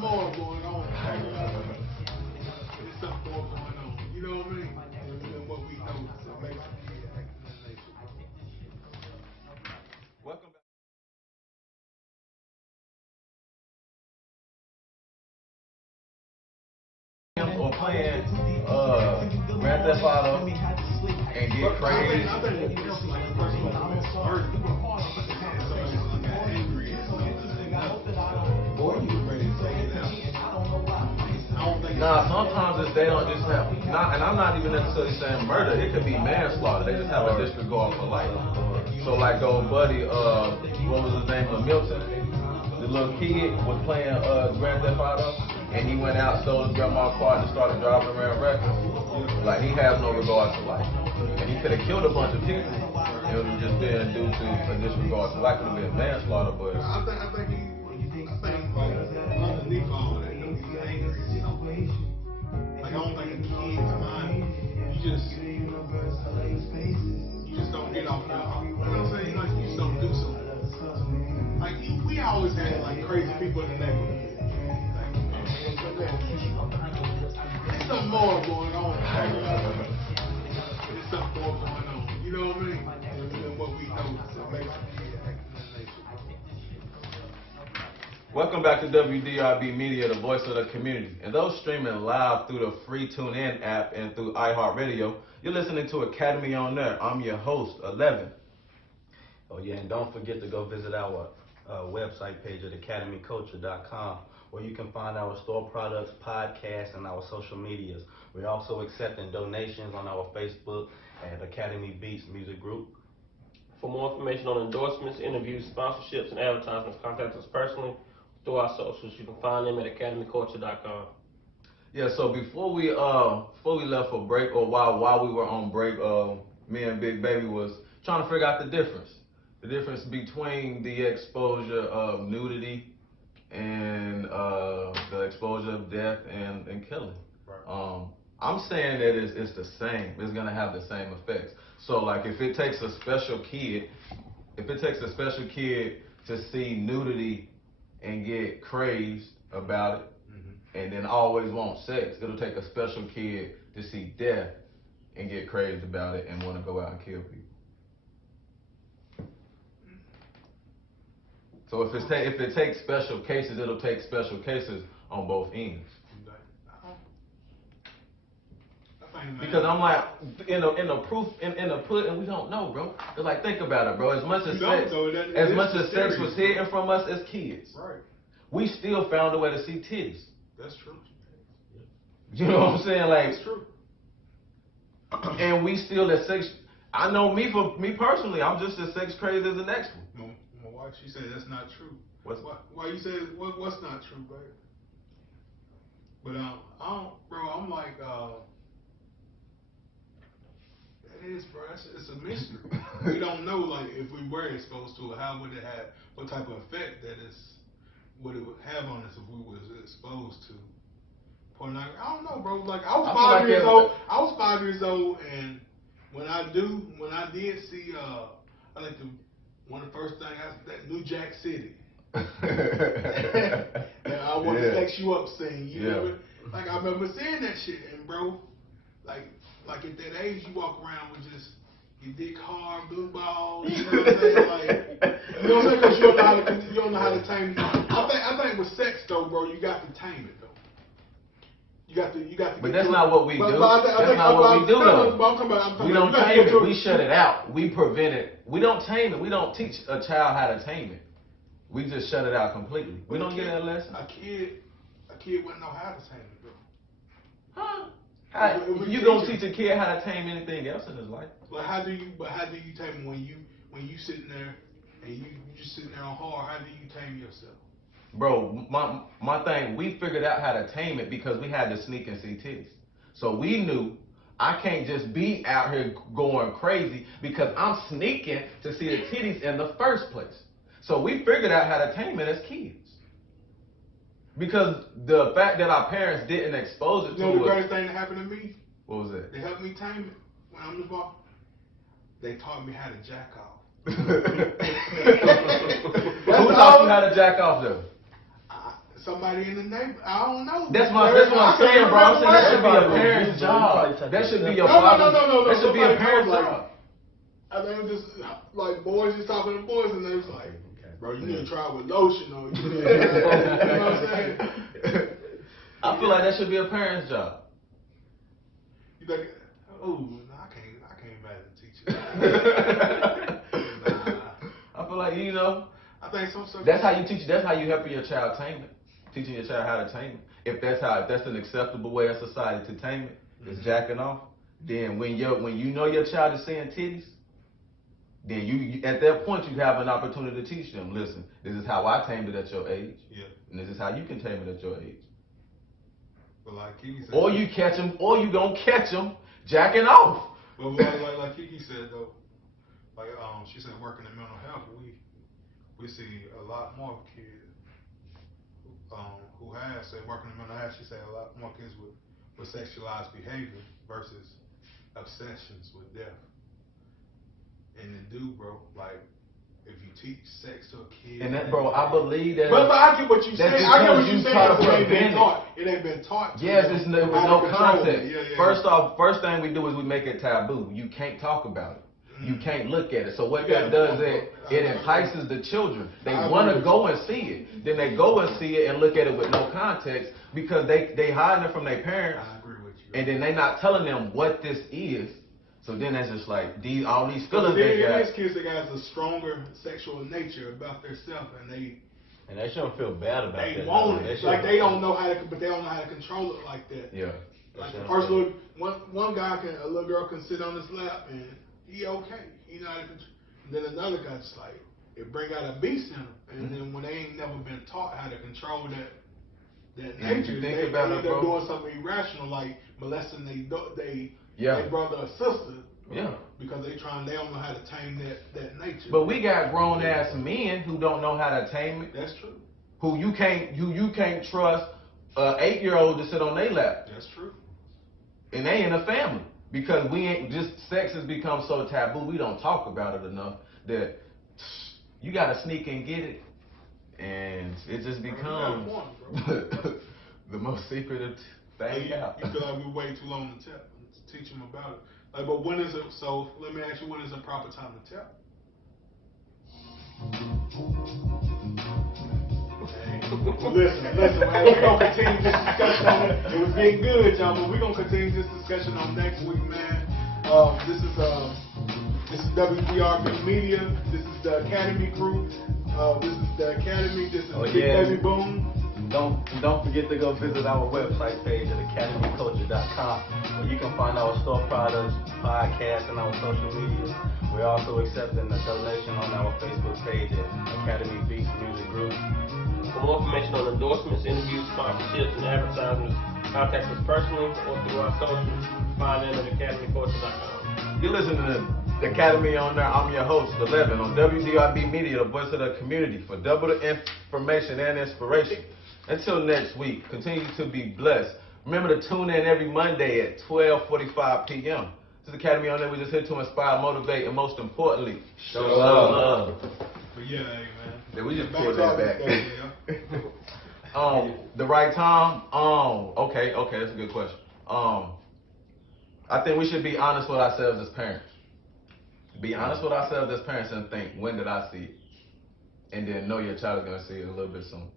something more going on. There's something more going on. You know what I mean? Than what we know. So basically, Welcome back. Or playing Grand Theft Auto and get crazy. I think it's like a person who's murdered. Somebody got angry and or you ready to take it out. I don't think. Nah, sometimes if they don't just have, and I'm not even necessarily saying murder. It could be manslaughter. They just have a disregard for life. So like old buddy, what was his name? Milton. The little kid was playing Grand Theft Auto, and he went out, stole his grandma's car, and started driving around reckless. Like, he has no regard for life. And he could have killed a bunch of people. It would have just been due to a disregard to life. It would have been manslaughter, but I think underneath all that, he's angry. Like, I don't think a kid's mind, you just don't get off your, you know what I'm saying? Like, you just don't do something. Like, we always had, like, crazy people in the neighborhood. There's something more going on. There's something more going on. You know what I mean? Than what we know. So basically, welcome back to WDRB Media, the voice of the community. And those streaming live through the free TuneIn app and through iHeartRadio, you're listening to academyonair. I'm your host, 11. Oh yeah, and don't forget to go visit our website page at academyculture.com, where you can find our store products, podcasts, and our social medias. We're also accepting donations on our Facebook at Academy Beats Music Group. For more information on endorsements, interviews, sponsorships, and advertisements, contact us personally through our socials. You can find them at academyculture.com. Yeah, so before we left for break, or while we were on break, me and BigBaby was trying to figure out the difference between the exposure of nudity and the exposure of death and killing. right. I'm saying that it's the same. It's gonna have the same effects. So like, if it takes a special kid to see nudity and get crazed about it, and then always want sex, it'll take a special kid to see death and get crazed about it and want to go out and kill people. So if it takes special cases, it'll take special cases on both ends. Because I'm like, in the proof, in the pudding, we don't know, bro. It's like, think about it, bro. As much as sex was hidden from us as kids, Right. we still found a way to see titties. That's true. You know what I'm saying? Like, That's true. and we still as sex. I know me personally, I'm just as sex crazy as the next one. My wife, she said that's not true. What's Why you say what's not true, babe? But I don't, bro. I'm like, that is, bro. It's a mystery. We don't know, like, if we were exposed to it, how would it have, what type of effect what it would have on us if we was exposed to pornography. I don't know, bro. Like, I was 5 years old. I was 5 years old, and when I did see, I think one of the first things, that New Jack City. And I want to sex you up scene. You know, like, I remember seeing that shit, and bro, like at that age, you walk around with just your dick hard, blue balls. You know what I'm saying? Like, you know what I'm saying? Because you don't know how to tame it. I think with sex though, bro, you got to tame it though. You got to. But that's not what we do. That's not what we do though. We don't tame it. We shut it out. We prevent it. We don't tame it. We don't teach a child how to tame it. We just shut it out completely. We don't get that lesson. A kid wouldn't know how to tame it, bro. Huh? You gonna teach a kid how to tame anything else in his life? Well, how do you tame when you sitting there and you just sitting there on hard? How do you tame yourself? Bro, my thing, we figured out how to tame it because we had to sneak and see titties. So we knew I can't just be out here going crazy because I'm sneaking to see the titties in the first place. So we figured out how to tame it as kids. Because the fact that our parents didn't expose it to us. You know the greatest thing that happened to me? What was it? They helped me tame it when I was born. They taught me how to jack off. Who taught you how to jack off though? somebody in the neighborhood. I don't know. That's what I'm saying, bro. I'm saying that should be a parent's job. That should be your father's. No. That should be a parent's like, job. I think it was just like boys just talking to boys, and they was like, "Bro, you need to try it with lotion, or you need to, you know what I'm saying?" I feel like that should be a parent's job. You think, oh, no, I can't imagine teaching. I feel like, you know, I think some stuff. that's how you teach. That's how you help your child tame it. Teaching your child how to tame it. If that's an acceptable way of society to tame it, is jacking off. Then when you know your child is seeing titties, then you at that point you have an opportunity to teach them. Listen, this is how I tamed it at your age. Yeah. And this is how you can tame it at your age. But like Kiki said, Or you catch them, or you gonna catch them jacking off. But like Kiki said though, like she said, working in mental health, we see a lot more kids who have say working in mental health. She said a lot more kids with sexualized behavior versus obsessions with death. And it do, bro, like. If you teach sex to a kid, And that, bro, I believe that. But I get what you say. I get what you say. Try to It ain't been prevent taught. It ain't been taught. Yes, it's no, with no context. Yeah. First thing we do is we make it taboo. You can't talk about it. You can't look at it. So what that does is it entices the children. They want to go and see it. Then they go and see it and look at it with no context because they hiding it from their parents. I agree with you. And then they not telling them what this is. So then that's just like all these feelings they got. These kids that got a stronger sexual nature about themselves, and they shouldn't feel bad about that. They want it. Like they don't know how to, but they don't know how to control it like that. Yeah. Like the first little one guy a little girl can sit on his lap and he okay. He know how to control. And then another guy just like it bring out a beast in him, and then when they ain't never been taught how to control that nature, they end up doing something irrational like molesting their brother or sister. Yeah. Because they don't know how to tame that nature. But we got grown ass men who don't know how to tame it. That's true. Who you can't trust an 8-year-old to sit on their lap. That's true. And they in a family. Because we ain't just sex has become so taboo, we don't talk about it enough that you gotta sneak and get it. And it just becomes the most secretive thing out. You feel like we wait too long to teach them about it. Like, but when is it? So let me ask you, when is the proper time to tell? Listen, man, we're gonna continue this discussion on it. It was getting good, y'all, but we're gonna continue this discussion on next week, man. This is WDRB Media. This is the Academy Group. This is the Academy. This is BigBaby Boom. Don't forget to go visit our website page at academyonair.com, where you can find our store products, podcasts, and our social media. We're also accepting a donation on our Facebook page at Academy Beats Music Group. For more information on endorsements, interviews, sponsorships, and advertisements, contact us personally or through our socials. Find them at academyonair.com. You're listening to the Academy on There. I'm your host, 11, on WDRB Media, the voice of the community, for double the information and inspiration. Until next week, continue to be blessed. Remember to tune in every Monday at 12:45 p.m. This is Academy on There. We just here to inspire, motivate, and most importantly, show love. But yeah, hey, man. Yeah, we just pulled that back. The right time? Okay, that's a good question. I think we should be honest with ourselves as parents. Be honest with ourselves as parents and think, when did I see it? And then know your child is going to see it a little bit soon.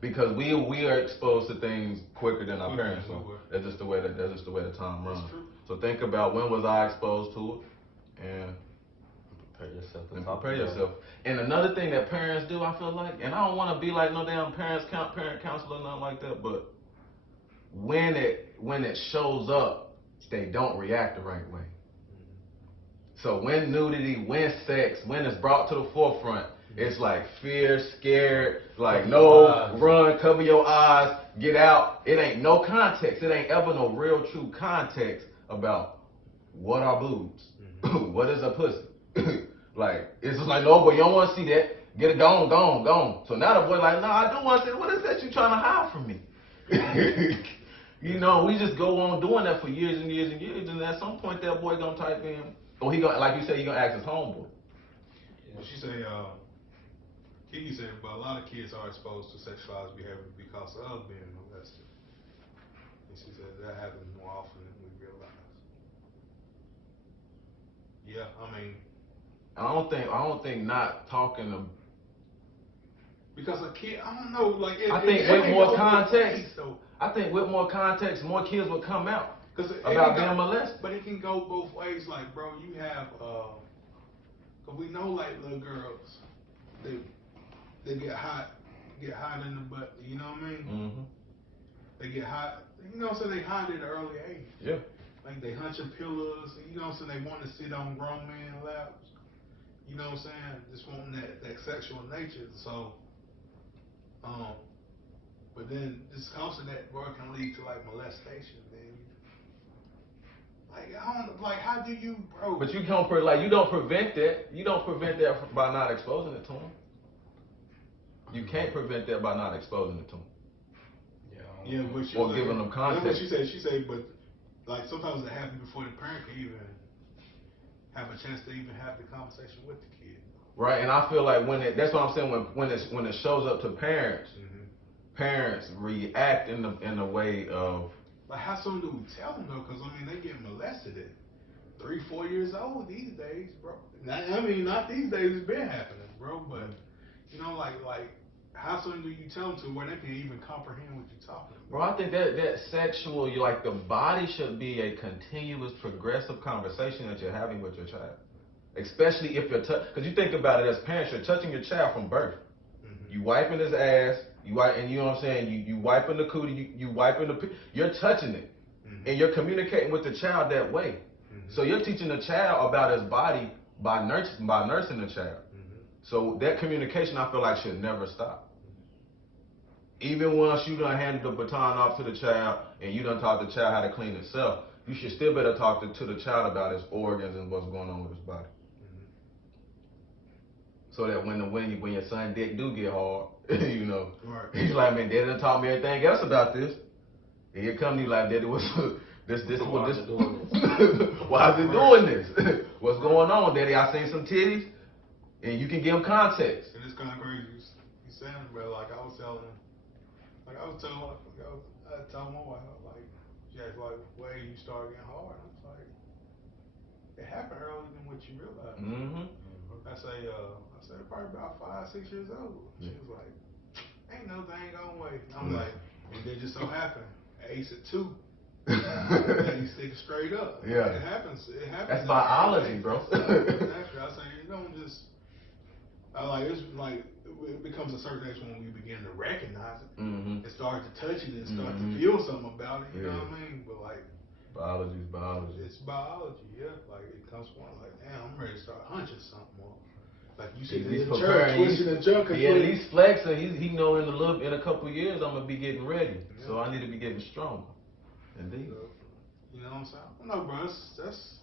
Because we are exposed to things quicker than our parents are. That's just the way the time runs. So think about, when was I exposed to it, and prepare yourself. And another thing that parents do, I feel like, and I don't want to be like no damn parent counselor, nothing like that, but when it shows up, they don't react the right way. So when nudity, when sex, when it's brought to the forefront, it's like fear, scared, like no, run, cover your eyes, get out. It ain't no context. It ain't ever no real true context about what are boobs, what is a pussy. Like, it's just like, no, but you don't want to see that. Get it gone. So now the boy like, no, I do want to see, what is that you trying to hide from me? You know, we just go on doing that for years and years and years, and at some point that boy gonna type in, or he gonna, like you said, he gonna ask his homeboy. But she said, Kiki said, but a lot of kids are exposed to sexualized behavior because of being molested. And she said that happens more often than we realize. Yeah, I mean, I don't think not talking to. because a kid, I don't know, like I think with more context, more kids will come out about being molested. But it can go both ways. Like, bro, you have, cause we know like little girls, they get hot in the butt. You know what I mean? Mm-hmm. They get hot. You know what I'm saying? They hot at an early age. Yeah. Like they hunching pillows. You know what I'm saying? They want to sit on grown man laps. You know what I'm saying? Just wanting that sexual nature. So, but then this constant that work can lead to like molestation. Then, like I don't like how do you, bro? But you don't prevent that. You don't prevent that by not exposing it to them. You can't prevent that by not exposing it to them. Yeah, but she or like, giving them context. That's what she said, but like sometimes it happens before the parent can even have a chance to even have the conversation with the kid. Right, and I feel like that's what I'm saying. When it shows up to parents, parents react in the way of. Like how soon do we tell them though? Because I mean they get molested at 3-4 years old these days, bro. I mean not these days, it's been happening, bro. But you know like how soon do you tell them to where they can even comprehend what you're talking about? Bro, I think that sexual, the body should be a continuous, progressive conversation that you're having with your child. Especially if you're because you think about it as parents, you're touching your child from birth. Mm-hmm. You wiping his ass, and you know what I'm saying, you wiping the cootie, you wiping you're touching it. Mm-hmm. And you're communicating with the child that way. Mm-hmm. So you're teaching the child about his body by nursing the child. Mm-hmm. So that communication, I feel like, should never stop. Even once you done handed the baton off to the child and you done taught the child how to clean itself, you should still better talk to the child about his organs and what's going on with his body. Mm-hmm. So that when your son dick do get hard, you know, right. He's like, man, Daddy done taught me everything else about this. And here come you like, Daddy, what's this? Why is it doing this? What's going on, Daddy? I seen some titties, and you can give him context. And it's kind of crazy. You saying, bro, like I was telling him. Like I told my wife, like, she asked, like, where you started getting hard. I was like, it happened earlier than what you realize. Mm-hmm. I said probably about 5-6 years old. She was like, ain't no thing gonna wait. I'm like, and then just so happened, Ace at 2. And he stick straight up. Yeah. It happens. That's biology, bro. Exactly. I say, you don't just, it's like, it becomes a certain age when we begin to recognize it and start to touch it and start to feel something about it, you know what I mean? But like biology is biology. It's biology, yeah. Like it comes from like, damn, I'm ready to start hunching something more. Like you see the church twisting the junk. Yeah, he's flexing. He know in a couple of years I'm gonna be getting ready. Yeah. So I need to be getting stronger. Indeed. You know what I'm saying? No, bro, that's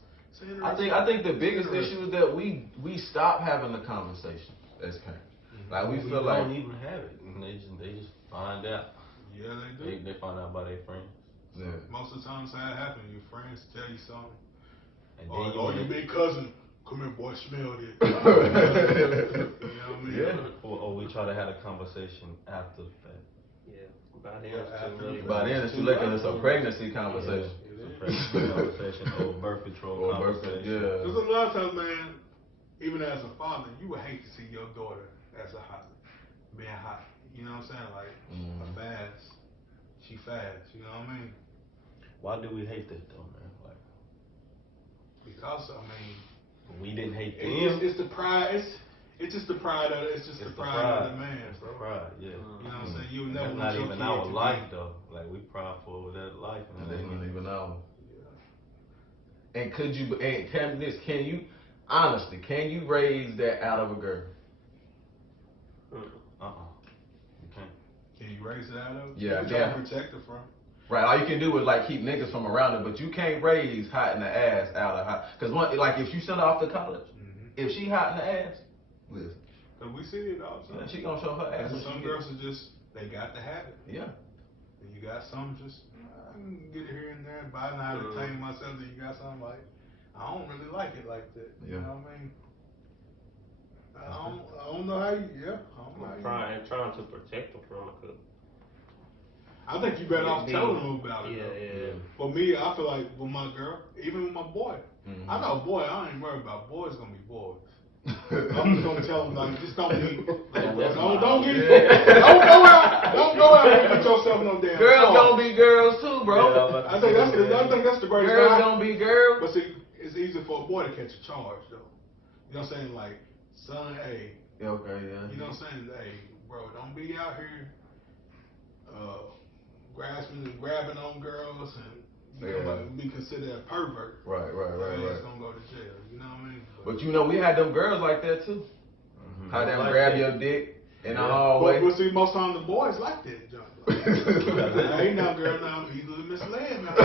I think the biggest issue is that we stop having the conversation as parents. Like we feel like don't even have it. They just find out. Yeah, they do. They find out by their friends. Yeah. Most of the time, that's how it happens. Your friends tell you something. And or your big cousin, come here, boy, smell it. You know what I mean? Yeah. Or we try to have a conversation after the fact. Yeah. By then, it's too late because it's a pregnancy conversation. Yeah. It's a pregnancy conversation or birth control conversation. Yeah. Because a lot of times, man, even as a father, you would hate to see your daughter as a hot, being hot. You know what I'm saying? Like she fast. You know what I mean? Why do we hate that though, man? Like because I mean, we didn't hate them. It's the pride. It's just the pride of the man, bro. Pride, yeah. You know what I'm saying? You never not even our life though. Like we prideful with that life, and they ain't even ours. Yeah. And can you honestly, can you raise that out of a girl? You can't. Can you raise it out of it? Yeah, you can protect her from. Right, all you can do is like keep niggas from around it, but you can't raise hot in the ass out of hot. Cause like if you send her off to college, if she hot in the ass, listen. Cause we see it all the time. She gonna show her ass. Some girls are just, they got to have it. Yeah. And you got some just, I can get it here and there, but I know how to tame myself. Then you got something like, I don't really like it like that. You know what I mean? don't know how you. Yeah, I don't know how you. Trying to protect them from it. I think you better off telling them about it. Yeah. For me, I feel like with my girl, even with my boy, I know boy, I ain't worried about boys gonna be boys. I'm just gonna tell them like, just don't be, like, bro, don't go out and get yourself no damn. Girls gonna be girls too, bro. Yeah, I think that's the greatest. Girls gonna be girls. But see, it's easy for a boy to catch a charge though. You know what I'm saying? Like, son, hey. Yeah, okay, yeah. You know what I'm saying? Hey, bro, don't be out here grabbing on girls and like, be considered a pervert. Right. It's gonna go to jail. You know what I mean? But you know, we had them girls like that too. How them grab your dick in the hallway. But see, most times the boys like that junk. I ain't no girl now. I'm easily misled now.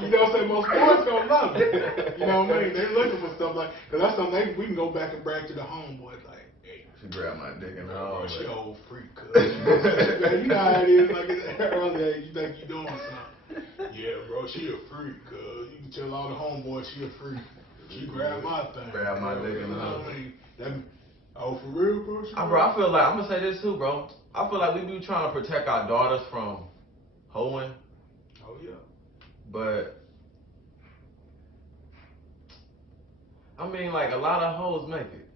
You know what I'm saying? Most boys gonna love it. You know what I mean? They looking for stuff like, cause that's something we can go back and brag to the homeboys like, hey, She grabbed my dick in the hallway. she old freak. You know how it is. Like earlier, you think you doing something. Yeah, bro, she a freak. You can tell all the homeboys she a freak. She grabbed my thing. Grabbed my dick in the hallway. Oh, for real, bro? Bro, I feel like, I'm gonna say this too, bro. I feel like we be trying to protect our daughters from hoeing. Oh, yeah. But, I mean, like, a lot of hoes make it.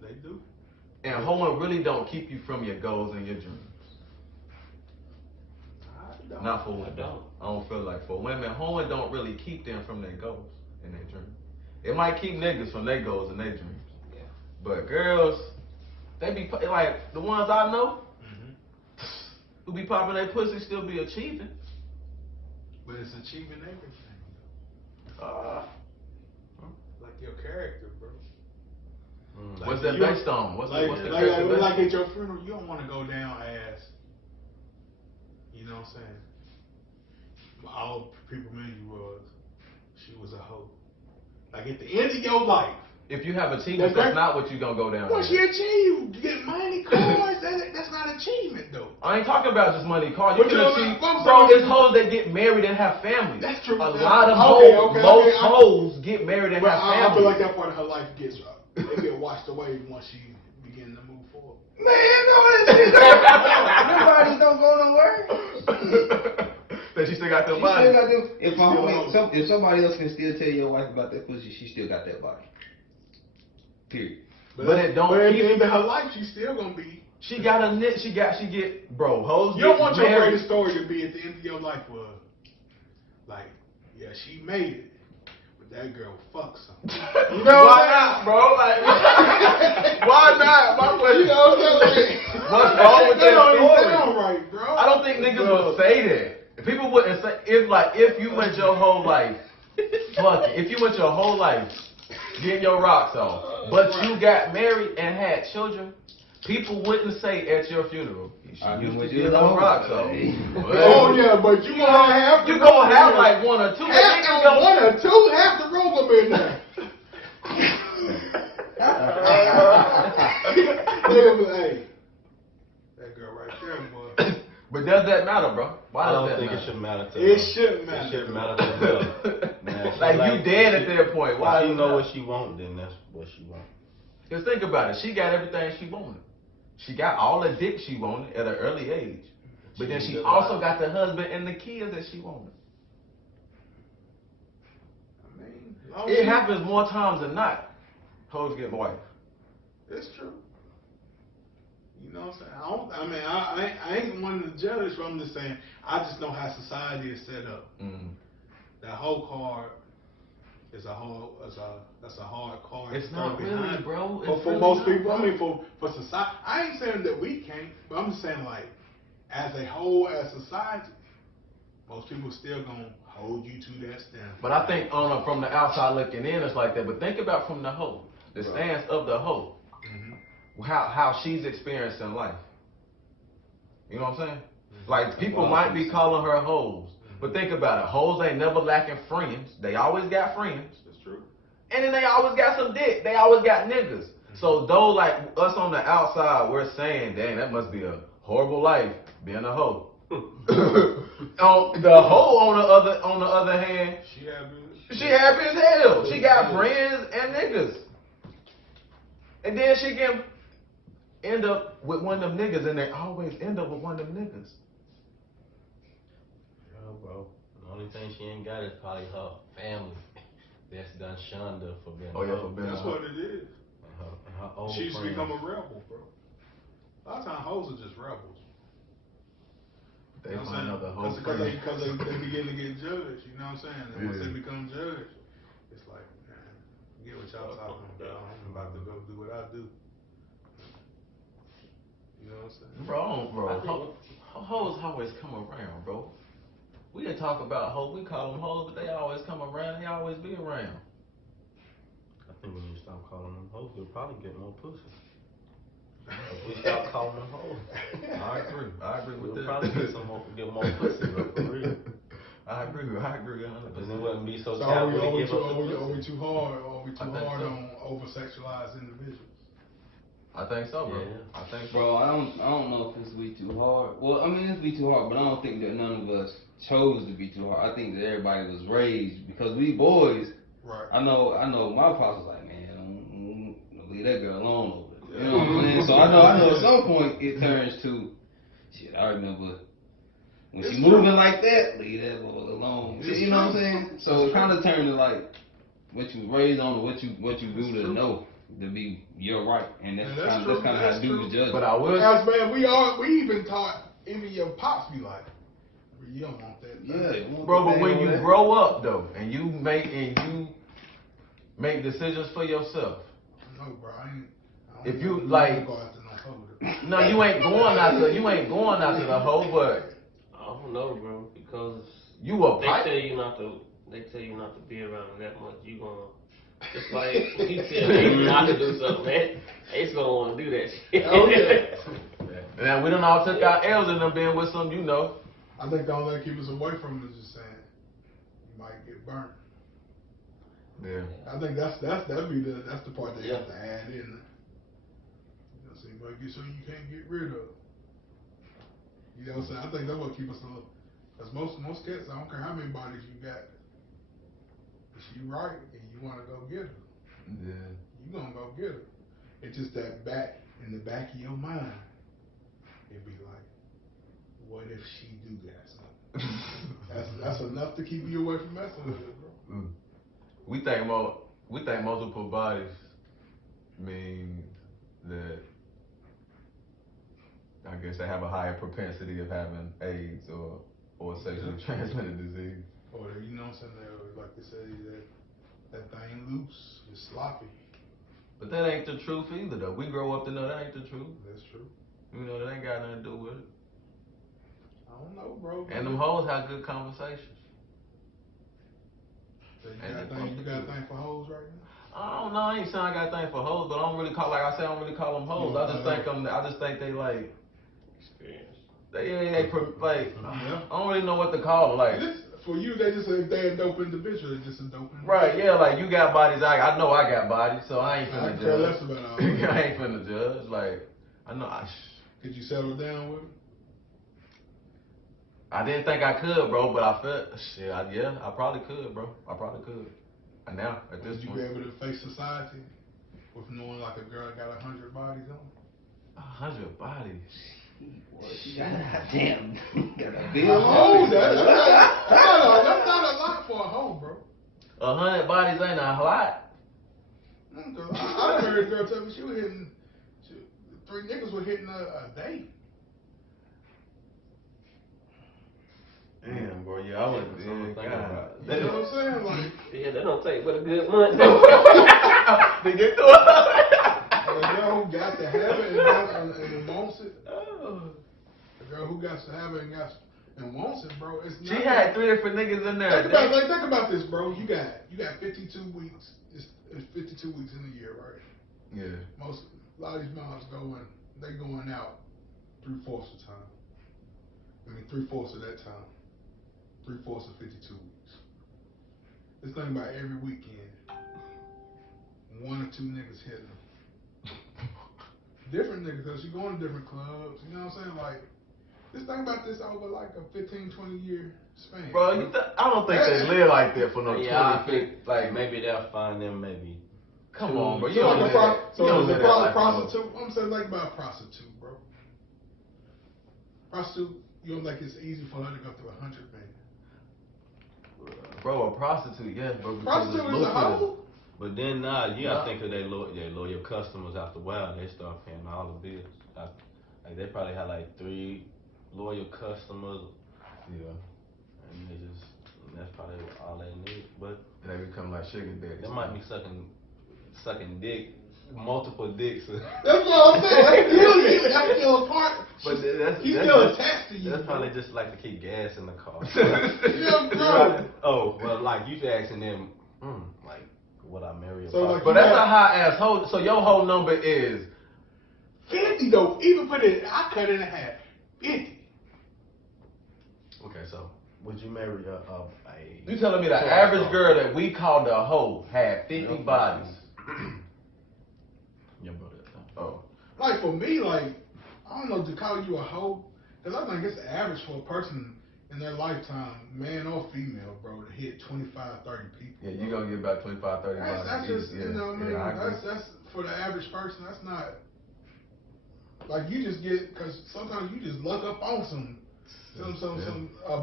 They do. And hoeing really don't keep you from your goals and your dreams. Not for women. I don't feel like for women, hoeing don't really keep them from their goals and their dreams. It might keep niggas from their goals and their dreams. Yeah. But girls, they be like the ones I know who be popping their pussy still be achieving. But it's achieving everything. Like your character, bro. Like what's that based on? What's the character based on? Like at your funeral, you don't want to go down as, you know what I'm saying? All people knew you was, she was a hoe. Like at the end of your life. If you have achievements, that's not what you gonna go down. What she achieved? Get money, cars. That's not achievement though. I ain't talking about just money, cars. You But can you know, achieve. I'm Bro, saying- it's hoes that get married and have families. That's true. A lot of hoes, most hoes get married and have families. I feel like that part of her life gets it get washed away once she begin to move forward. Man, no, nobody don't go nowhere. That she still got them She body. still got them. If somebody else can still tell your wife about that pussy, she still got that body. Period. But it don't. But at the end of her life, she's still gonna be. She got a knit. She get bro. Hoes. You don't want your married. greatest story to be at the end of your life was like, yeah, she made it, but that girl fucked something. You know why not, bro? Like, why not? My question. You know what I'm saying? What's wrong with that story? Sound right, bro. I don't think niggas would say that. People wouldn't say if you went your whole life, fuck it. If you went your whole life getting your rocks on, but you got married and had children, people wouldn't say at your funeral, she used to get no rocks on. Oh yeah, but you gonna have like one or two. One or two, half the room will be in there. Hey, that girl right there, boy. But does that matter, bro? Why I does don't that think matter? it should matter to It shouldn't matter. It shouldn't matter to her. Man, like you dead at that point. Why? If she know what she want, then that's what she want. Cause think about it. She got everything she wanted. She got all the dick she wanted at an early age. But then she also got the husband and the kids that she wanted. I mean, It happens more times than not. Hoes get wife. It's true. You know what I'm saying? I ain't one to judge, but I'm just saying, I just know how society is set up. Mm-hmm. That whole card is that's a hard card. It's not really, bro. For most people, I mean, for society, I ain't saying that we can't, but I'm just saying, like, as a whole, as society, most people still gonna hold you to that standard. But I think from the outside looking in, it's like that. But think about from the hoe, the stance of the hoe, how she's experiencing life. You know what I'm saying? Like people might be calling her hoes, but think about it. Hoes ain't never lacking friends. They always got friends. That's true. And then they always got some dick. They always got niggas. So though like us on the outside, we're saying, dang, that must be a horrible life being a hoe. The hoe on the other hand, she happy as hell. She got friends and niggas. And then she can end up with one of them niggas, and they always end up with one of them niggas. Yeah, bro. The only thing she ain't got is probably her family. That's done shunned her for being. Oh yeah, for being. That's what it is. And her old She's friends. become a rebel, bro. A lot of times hoes are just rebels. They You know what find I'm out the saying? whole Because they begin to get judged. You know what I'm saying? And once Yeah. they become judged, it's like, man, get what y'all talking about. I'm about to go do what I do. You know what I'm saying? Bro, hoes always come around, bro. We didn't talk about hoes, we call them hoes, but they always come around, they always be around. I think when you stop calling them hoes, you'll probably get more pussy. If we stop calling them hoes. I agree with We'll this. probably get more pussy, bro, for real. I agree 100%. Because it wouldn't be so So taboo to are we give up the pussy. too hard? Are we too I think hard so. on over-sexualized individuals? I think so, bro. Yeah. I think so. Bro, I don't know if it's be too hard. Well, I mean, it's be too hard, but I don't think that none of us chose to be too hard. I think that everybody was raised because we boys. Right. I know. My pops was like, man, don't leave that girl alone over there. You know what I'm saying? So I know at some point it turns to, shit. I remember when It's she true. moving like that, leave that boy alone. It's You know what I'm true. saying? So it kind of turned to like what you raised on, or what you do to know to be your right, and that's Yeah, that's kind of true. how That's dudes true. judge. But I will As man, we even taught, even your pops be like, you don't want that. Yeah, bro, but when you grow up though, and you make decisions for yourself. No, bro, I don't If you, never like- go after no hoe. No, you ain't going after the hoe, but I don't know, bro, because you a they pipe. tell you not to be around them that much. You gonna just like you tell me not to do something, man. It's gonna want to do that shit. Oh, yeah. Now we done all took our L's and them being with some, you know. I think the only thing that keeps us away from it is just saying you might get burnt. Yeah. I think that's the part they Yeah. have to add in. You know, so you might get something you can't get rid of. You know what I'm saying? I think that's what keeps us a little. Because most cats, I don't care how many bodies you got, if she right and you want to go get her, Yeah. you gonna go get her. It's just that back in the back of your mind, it'd be like, what if she do got something? that's enough to keep you away from messing with it, bro. We think multiple bodies means that I guess they have a higher propensity of having AIDS or sexually transmitted disease. Or you know what I'm saying? Like they say that thing loose, it's sloppy. But that ain't the truth either though. We grow up to know that ain't the truth. That's true. You know, that ain't got nothing to do with it. I don't know, bro. And them hoes have good conversations. So you got a thing for hoes right now? I don't know, I ain't saying I got a thing for hoes, but I don't really call, like I said, I don't really call them hoes. I just think they like, Experience. I don't really know what to call them, like. For you, they just say they're a dope individual. They're just a dope individual. Right, yeah, like you got bodies, I know I got bodies, so I ain't I finna care less judge. about all that. I ain't finna judge, like, I know, Could you settle down with them? I didn't think I could, bro, but I felt, I probably could, bro. I probably could. And now, at this Would you point. be able to face society with knowing like a girl got 100 bodies on? 100 bodies. Damn. Oh, that's not a lot for a hoe, bro. 100 bodies ain't a lot. I heard a girl tell me she was hitting, 3 niggas were hitting a day. Damn, bro, yeah, I was thinking about it. You know what I'm saying? Like, Yeah, that don't take but a good month. To get through it. a girl who got to have it and wants it. A girl who got to have it and wants it, bro. It's not. She had 3 different niggas in there. Think about this, bro. You got 52 weeks. It's 52 weeks in a year, right? Yeah. A lot of these moms they going out 3/4 of the time. I mean 3/4 of that time. 3/4 of 52 weeks. This thing about every weekend, 1 or 2 niggas hitting them. Different niggas, because you going to different clubs. You know what I'm saying? Like, just think about this over like a 15, 20 year span. Bro, I don't think they live like that for no 20 Yeah, I feet. think like maybe they'll find them maybe Come on, bro. So You don't like live that. so You don't like live that life, prostitute. I'm saying like about a prostitute, bro. Prostitute, you don't think it's easy for her to go through 100 men? Bro, a prostitute, yes, bro. Prostitute is a hoe. But then you gotta think of their loyal customers after a while. They start paying all the bills. Like they probably had like 3 loyal customers. Yeah. And that's probably all they need. But They become like sugar daddies. they might be sucking dick, multiple dicks. That's what I'm saying. That's still a part. But He's still attached to you. That's probably just like to keep gas in the car. Yeah, bro. Oh, well, like you asking them, like, would I marry a So, like, But that's a high ass hoe. So your whole number is 50 though. Even put it, I cut it in half. 50. Okay, so would you marry a you telling me the average girl that we called a hoe had 50 bodies? Your brother. Oh. Like for me, like I don't know to call you a hoe, because I think it's average for a person in their lifetime, man or female, bro, to hit 25, 30 people. Yeah, you're gonna get about 25, 30 bodies. That's just yeah. you know what I mean. Yeah, That's for the average person. That's not like you just get because sometimes you just luck up on some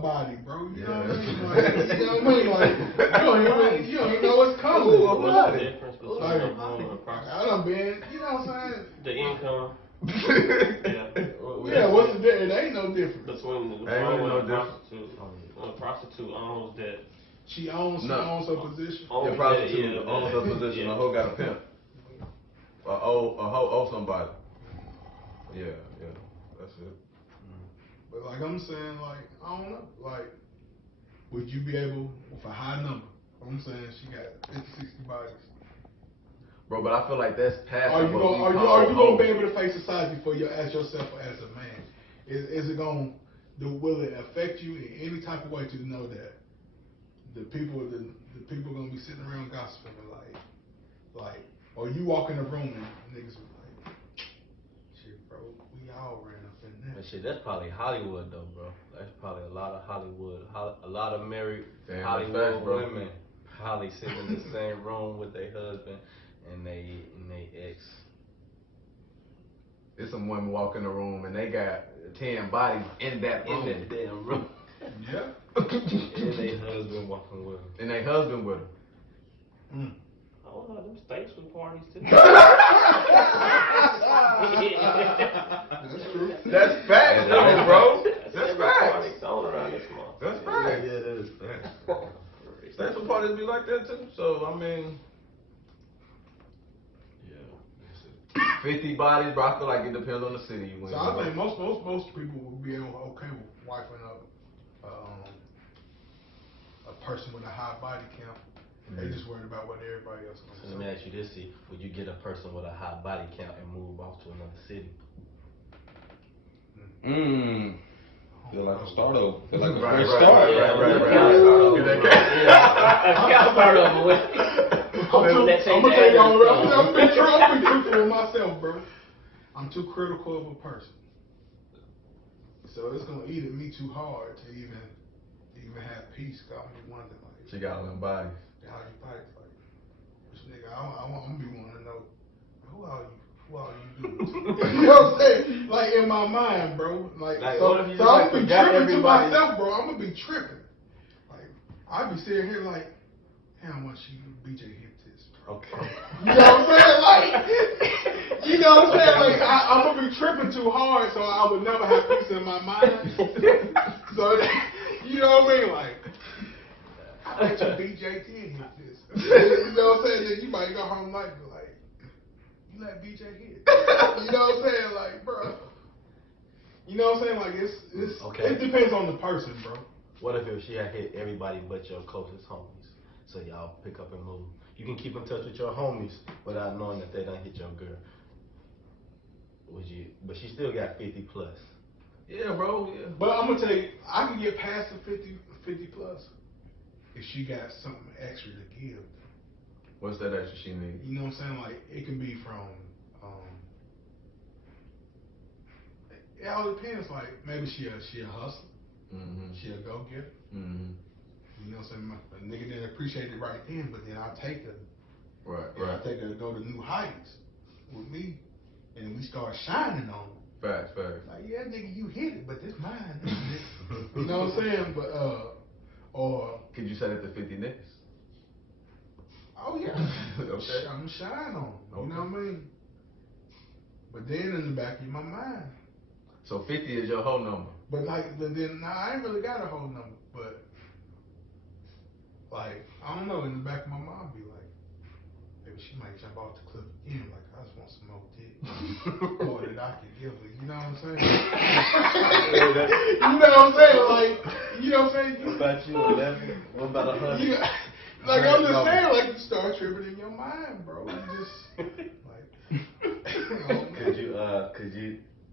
body, bro. You know what I mean? Like, you know what I mean? Like you don't even know what's coming. What's the difference between Like, a hoe and a prostitute? I done been, you know what I'm saying? The income. Yeah, what's the difference? It ain't no difference. Between the Ain't really hoe no and a prostitute. A prostitute owns that. She owns her position. Your prostitute owns her position. A hoe got a pimp. A hoe owe somebody. Yeah, that's it. But like I'm saying, like, I don't know. Like, would you be able, with a high number, I'm saying she got 50, 60 bodies. Bro, but I feel like that's past. Are you gonna be able to face society for as yourself or as a man? Is it gonna will it affect you in any type of way to know that the people gonna be sitting around gossiping like or you walk in the room and niggas are like, shit, bro, we all ran up in there. But shit, that's probably Hollywood though, bro. That's probably a lot of Hollywood. A lot of married Damn, Hollywood that's facts, bro. women probably sitting in the same room with their husband and they ex. There's some women walk in the room and they got 10 bodies in that room. In that damn room. Yeah. And their husband walking with them. And they husband with them. I don't know, them steaks with parties too. That's true. That's facts, though, bro. That's facts. Parties on around this month. That's facts. Yeah, that is facts. That's some parties be like that too. So I mean, Yeah. 50 bodies, bro. I feel like it depends on the city you went. So I think most people would be okay with wiping up a person with a high body count. They just worried about what everybody else is So let going me to ask you this: see, would you get a person with a high body count and move off to another city? Feel like a start over. Feel like a Right, fresh right, start. Start over with. I'm gonna tell you I'm gonna be truthful with myself, bro. I'm too critical of a person, so it's gonna eat at me too hard to even have peace. Cause I'm be wondering like, She got them bodies. how you fight like, this nigga? I'm gonna be wanting to know who are you? Who are you doing? You know what I'm saying? Like in my mind, bro. Like so what if you I'm just, like, gonna be forgot tripping to everybody? myself, bro. I'm gonna be tripping. Like I be sitting here like, how much you BJ hit this, bro? Okay. You know what I'm saying? Like, you know what I'm saying? Like, I'm gonna be tripping too hard, so I would never have peace in my mind. So, you know what I mean? Like, I bet you BJ did hit this. You know what I'm saying? Then you might go home like, you let BJ hit. You know what I'm saying? Like, bro. You know what I'm saying? Like, it's Okay. it depends on the person, bro. What if she had hit everybody but your closest homies? So y'all pick up and move. You can keep in touch with your homies without knowing that they done hit your girl. Would you? But she still got 50 plus. Yeah, bro. Yeah. But I'm gonna tell you, I can get past the 50 plus if she got something extra to give. What's that extra she needs? You know what I'm saying? Like it can be from. It all depends. Like maybe she a hustler. Mm-hmm. She a go getter. Mm-hmm. You know what I'm saying? A nigga didn't appreciate it right then, but then I take her Right, And right. I take her to go to new heights with me, and we start shining on her. Facts. Like, yeah, nigga, you hit it, but this mine. Nigga. You know what I'm saying? But or Could you say that to 50 niggas? oh yeah, Okay. I'm shine on them. You know what I mean? But then in the back of my mind, So 50 is your whole number. but then I ain't really got a whole number, but like I don't know. In the back of my mind, be like, maybe she might jump off the cliff again. Like I just want some more dick, more that I can give her. You know what I'm saying? You know what I'm saying? Like, you know what I'm saying? What about you, 11? What about 100? You, like I'm just saying, like you start tripping in your mind, bro. You just like. Could you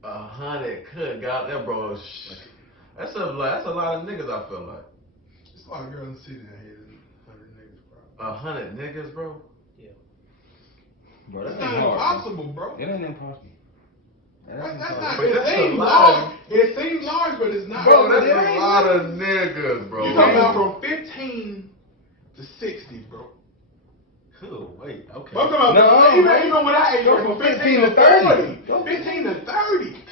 100 could, God, that bro. That's a lot of niggas. I feel like It's a lot of girls sitting there hitting 100 niggas, bro. 100 niggas, bro. Bro, That's that not ain't hard. impossible, bro. It ain't impossible. That's impossible. not. But It that's seems a lot. large. It seems large, but it's not. Bro, that's It a ain't lot nothing. of niggas, bro. You talking about from 15 to 60, bro. Cool, wait, okay. I'm talking about No, even when I age go from from 15 to 30. 30. 15 to 30.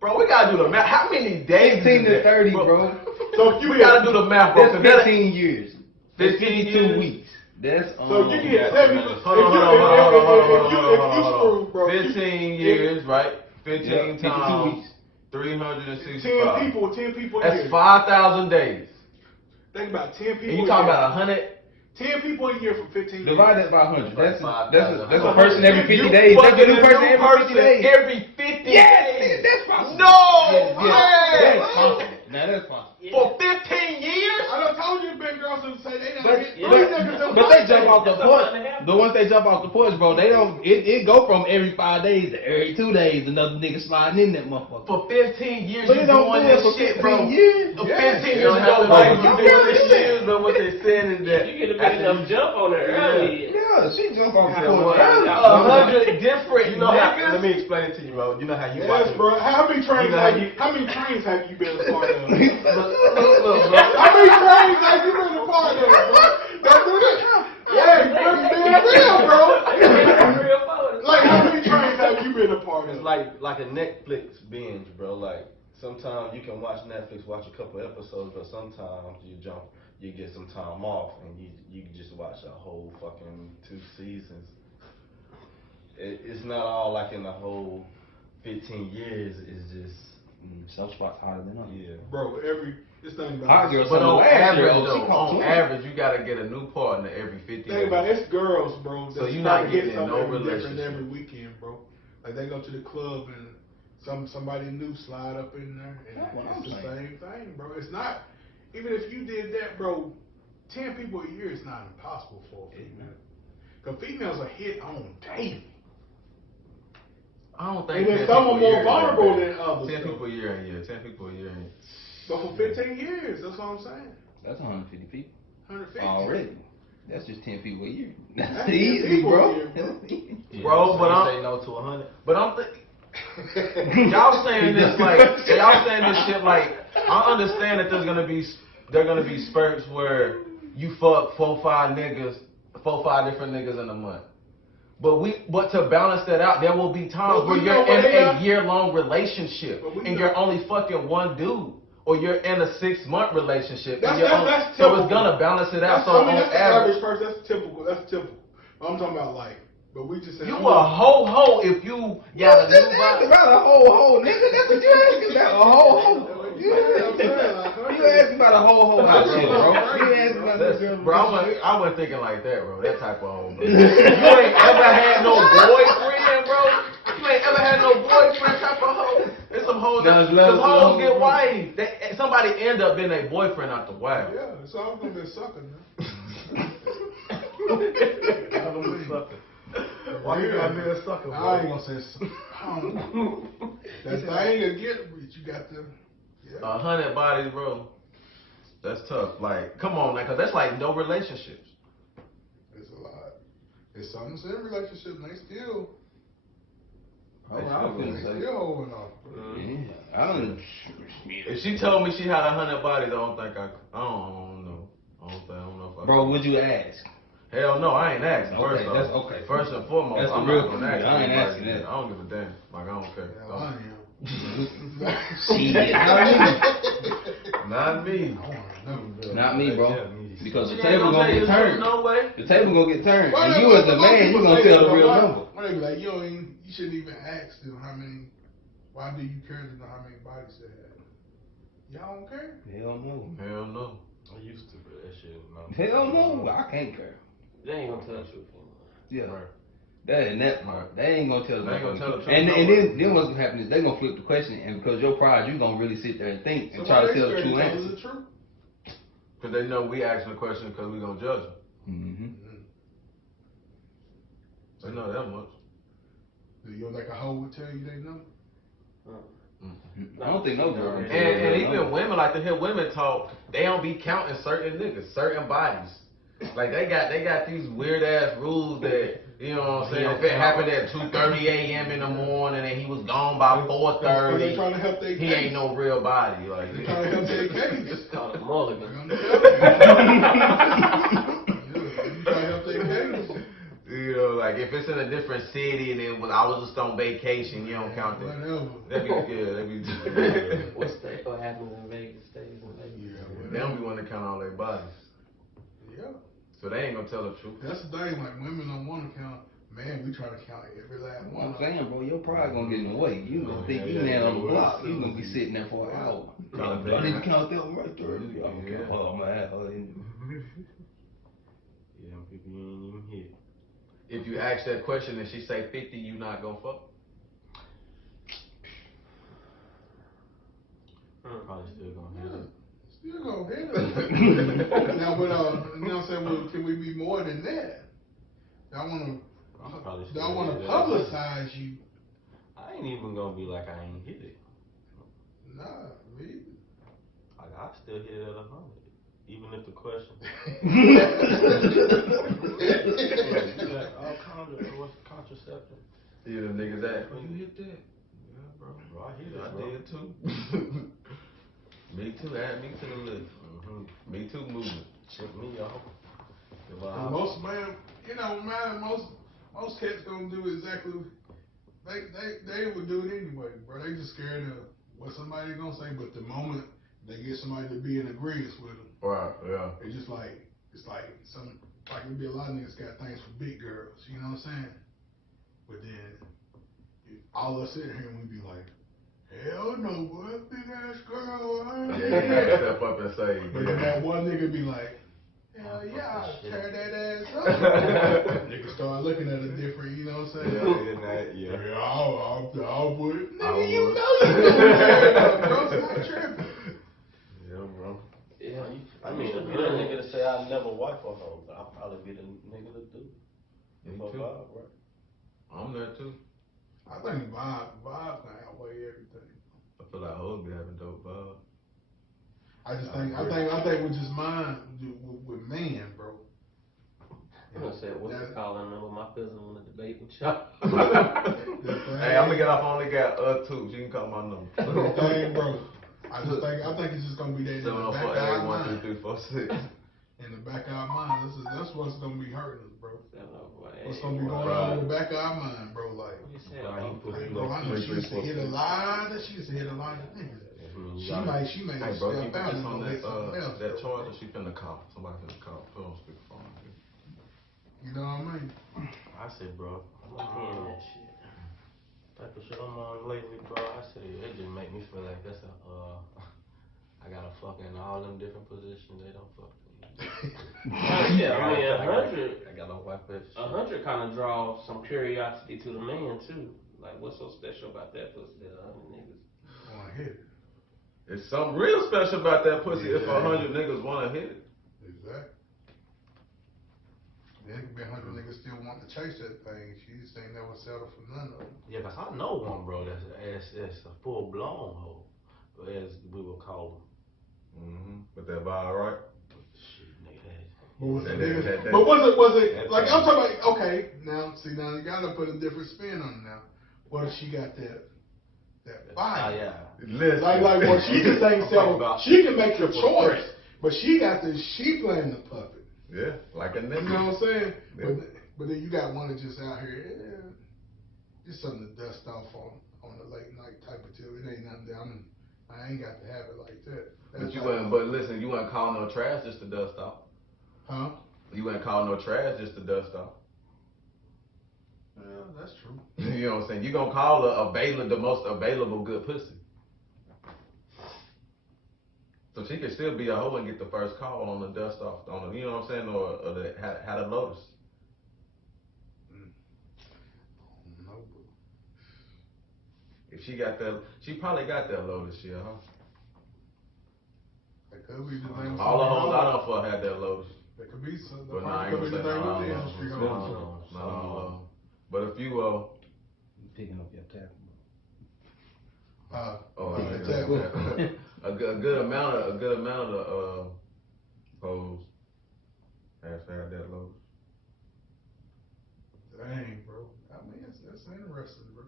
Bro, we gotta do the math. How many days? 15 is to that? 30, bro. So you We gotta do the math, bro. That's 'cause that- 15 years. 15 52 years? weeks. That's So you get 70. If Hold on. you screw, bro. 15 years, right? 15 Yeah, 52 times weeks. 365. 10 people a That's year. 5,000 days. Think about 10 people. And you a talking year. about 100? 10 people a year for 15 years. Divide that by 100. That's That's a 5,000. person every 50 You days. That's a fucking new person every 50 person days. every 50 Yes, days. that's possible. No Yes, way. that's possible. Now that's possible. For 15 years? I done told you the big girls who say they don't But, get but, 3 niggas in but one they day. jump off the That's porch. something that happens. But once they jump off the porch, bro, they don't. It go from every 5 days to every 2 days. Another nigga sliding in that motherfucker. For 15 years, But you they don't doing do it this for shit, 15 bro. years. For Yeah. 15 You years don't of have your to life, like you it. doing this shit. But what they saying is that You get a big enough jump on there early. Yeah, she jump off the Yeah, porch. well, early. 100 different You know how, niggas. let me explain it to you, bro. You know how you Yes, watch bro. How many trains You know how have you- you? How many trains have you been a part of? Look, bro. How many trains have you been a part of, bro? That's what it is. Yeah, you're being real, bro. Like, how many trains have you been a part It's of? like a Netflix binge, bro. Like sometimes you can watch Netflix, watch a couple episodes, but sometimes you get some time off, and you can just watch a whole fucking 2 seasons. It's not all like in the whole 15 years. It's just Some spots hotter than others. yeah. Bro, this thing Hot about girls. But on Last year, average, oh, she though, caught on 20. average, you gotta get a new partner every 50 Think about days. it, it's girls, bro. So that you try not to get getting in something no every different relationship. every weekend, bro. Like they go to the club and somebody new slide up in there, and That's what I'm it's the saying. same thing, bro. It's not even if you did that, bro. 10 people a year is not impossible for a female. Cause females are hit on daily. I don't think And then 10 some are people a more year is that vulnerable bad. than others. 10 though. people a year ain't yeah. 10 people a year ain't. But for 15 years, that's what I'm saying. That's 150 people 150 already. That's just 10 people a year. That's That's 10 easy, people bro. a year, bro. That's easy. Bro, but you I'm- say no to 100. But I'm y'all saying this like y'all saying this shit like I understand that there gonna be spurts where you fuck 4-5 different niggas in a month. But to balance that out, there will be times But where we you're know what in they a got. year-long relationship But we and know. you're only fucking one dude, or you're in a 6-month relationship. That's- and you're that's so typical. it's gonna balance it out. That's, So I mean, on that's the average, average person. That's typical. That's typical. I'm talking about like, but we just saying. you a ho if you got a Just new ask body. about a whole nigga. That's what you asking about. A whole. You asking about a whole hot shit, bro. You asking about this girl. Bro, I wasn't thinking like that, bro. That type of hoe, bro. You ain't ever had no boyfriend, bro. You ain't ever had no boyfriend type of hoe. There's some hoes No, it's that love, some hoes love. get wives. Somebody end up being a boyfriend after a while. Yeah, so I'm gonna be a sucker now. Why you gotta be a sucker, bro? I ain't gonna say sucker. That thing to get, but you got to. Yeah. 100 bodies, bro. That's tough. Like, come on, man, cause that's like no relationships. It's a lot. It's something in relationships, and they still holding off. Bro. Yeah, I don't. If she told me she had 100 bodies, I don't know. I don't know if I. Bro, would you ask? Hell no, I ain't asking. Okay, First off, that's okay. First and foremost, That's the I'm real not gonna thing. ask. I ain't anybody asking that. I don't give a damn. Like I don't care. Hell, I am. Shit, Not me. I want to know. not me, bro. Because the You table ain't gonna tell get you turned. No way. The table gonna get turned, Why and they- you as the most man, you people gonna say tell that, the real why- number. Why they be like, you shouldn't even ask them how many. Why do you care to know how many bodies they have? Y'all don't care. Hell no. Hell no. I used to, but that shit, no. Hell no. I can't care. They ain't gonna tell the truth. Yeah. Right. That and that part. They ain't gonna tell the They ain't gonna tell the truth. And no then what's gonna happen is they gonna flip the question, and because your pride, you gonna really sit there and think and try to tell the true answer. The truth? Cause they know we asking the question because we gonna judge them. Mm-hmm. They know that much. Do you think a hoe would tell you they know? I don't think no girl. And even women like to hear women talk. They don't be counting certain niggas, certain bodies. Like they got these weird ass rules that you know what I'm saying. If it happened at 2:30 a.m. in the morning and he was gone by They 4:30, trying to help their he case. ain't no real body. Like They trying to help their case. It's called a mulligan. I'm telling you. Yeah, they trying to help their case. you know, like if it's in a different city and I was just on vacation, you don't count that. Whatever. That'd be What state? What happens in Vegas stays in Vegas. Yeah, They don't be wanting to count all their bodies, Yeah. so they ain't gonna tell the truth. That's the thing, like women don't want to count. Man, we try to count every last What one. I'm saying, bro, your pride gonna get in the way. You gonna think you there on the block. You gonna be sitting there for an hour. I need to count them right there. Yeah. Hold on, man. Yeah, people you ain't even hear. If you ask that question and she say 50, you not gonna fuck? Probably still gonna hear it. Still gonna hit it. Now, but you know what I'm saying? Well, can we be more than that? I want Probably to. still I want hit to it. publicize you. I ain't even gonna be like I ain't hit it. Nah, me. Like I still hit it at 100, even if the question. All contraceptive. Yeah, the niggas ask, "Oh, you hit that?" Yeah, bro. Bro, I hit it, I bro. did too. Me too. Add me to the list. Me too. Movement. Check me off. And most man, you know, man, most cats gonna do exactly. They would do it anyway, bro. They just scared of what somebody gonna say. But the moment they get somebody to be in agreement with them, Right. Yeah. it's like it'd be a lot of niggas got things for big girls. You know what I'm saying? But then all of us sitting here and we be like, hell no, boy, big ass girl. Yeah. Step up and say. But then that one nigga be like, hell yeah, I'll tear that ass up. Niggas start looking at it different, you know what I'm saying? Yeah. I'll put it. I Nigga, you would. know you gonna tear it up, bro. Stop tripping. Yeah, bro. Yeah, I mean, to be the nigga to say I'll never wife a hoe, but I'll probably be the nigga to do. Me For too. Bob, right? I'm there too. I think vibe can outweigh everything. I feel like hoes be having dope vibes. I think with just mine, with man, bro. I'm gonna say, what's the calling number? My cousin wanna debate with y'all. Hey, I'm gonna get off. I only got two. You can call my number. The thing, bro. I think it's just gonna be that in the back of our 704-881-3346. mind. In the back of our mind, that's what's gonna be hurting us, bro. What's gonna be going on in the back of our mind, bro? Like, bro, I know she used to hit a lot. She used to hit a lot of niggas. She may Hey, bro, step keep out this and on go that, make something else. that bro. charger. She finna call. Somebody finna call. Put on speakerphone. You know what I mean? I said, bro, I'm not hearing that shit. Type of shit I'm on lately, bro. I said, it just make me feel like that's I gotta fuck in all them different positions. They don't fuck me. Yeah, I mean, 100. I got no wife that shit. 100 kind of draws some curiosity to the man too. Like, what's so special about that pussy that 100 niggas? Wanna hit it. It's something real special about that pussy if 100 niggas wanna hit it. Exactly. There could be 100 niggas still want to chase that thing. She just ain't never settled for none of them. Yeah, 'cause I know one, bro, that's a full blown hoe, as we would call them. But that vibe, right? Shit, nigga. But was That- it, that- but was it that- like I'm talking about? Okay, now you gotta put a different spin on it now. What if she got that fire? yeah. Listen. Like what she just ain't I'm talking selling. about She can make the triple choice, threat. but she got this. She playing the puppet. Yeah, like a You nigga. know what I'm saying? Yeah. But then you got one that just out here, just something to dust off on the late night type of deal. It ain't nothing that I ain't got to have it like that. But listen, you wouldn't call no trash just to dust off. Huh? You wouldn't call no trash just to dust off. Yeah, that's true. You know what I'm saying? You gonna call the most available good pussy. So she could still be a hoe and get the first call on the dust off, on the, you know what I'm saying, or the had a lotus. No. If she got that, she probably got that lotus shit, huh? That could be the name. All the hoes I know for had that lotus. That could be some. But That nah, I could ain't be the gonna say name of the no, industry. no. But if you Picking up your tab. a good amount of the hoes have had that lotus. Dang, bro. I mean, that's interesting, bro.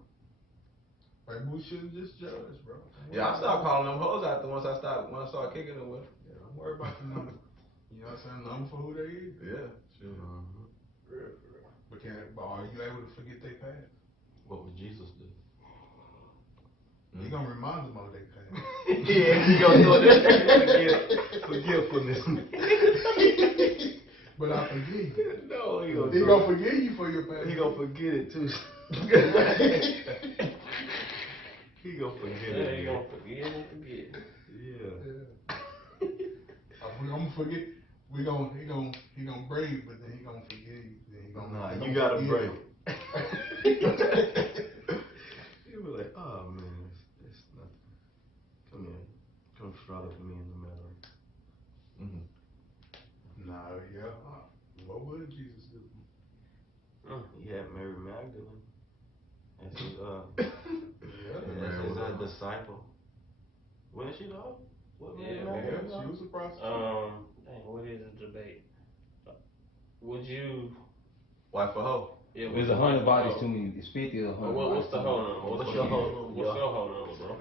Like, we shouldn't just judge, bro. Yeah, I stopped calling them hoes after once I started kicking it with. Yeah, don't worry about the number. You know what I'm saying? Number for who they is. Yeah, sure. Real. But are you able to forget their past? What would Jesus do? You gonna remind them of their past. Yeah, you gonna do it. Forgetfulness. But I forgive you. No, He gonna forgive you for your past. He gonna forget it too. He gonna forget Yeah, it. he gonna forget and forget. Yeah. I'm gonna forget. He gonna brave, but then he gonna forgive you. Then he gonna, Nah, he you gonna gotta forgive break you. You be like, oh man, it's nothing. Come here. Come straddle for me in the middle. Nah, yeah. What would Jesus do? He had Mary Magdalene as his Yeah. disciple. Wasn't she though? What Mary Yeah, Magdalene? She was a prostitute. Dang, what is the debate? Would you? Wife for hoe. Yeah, There's 100 bodies too many. It's 50 or 100. What's the whole number? What's your whole number? What's your whole number, bro?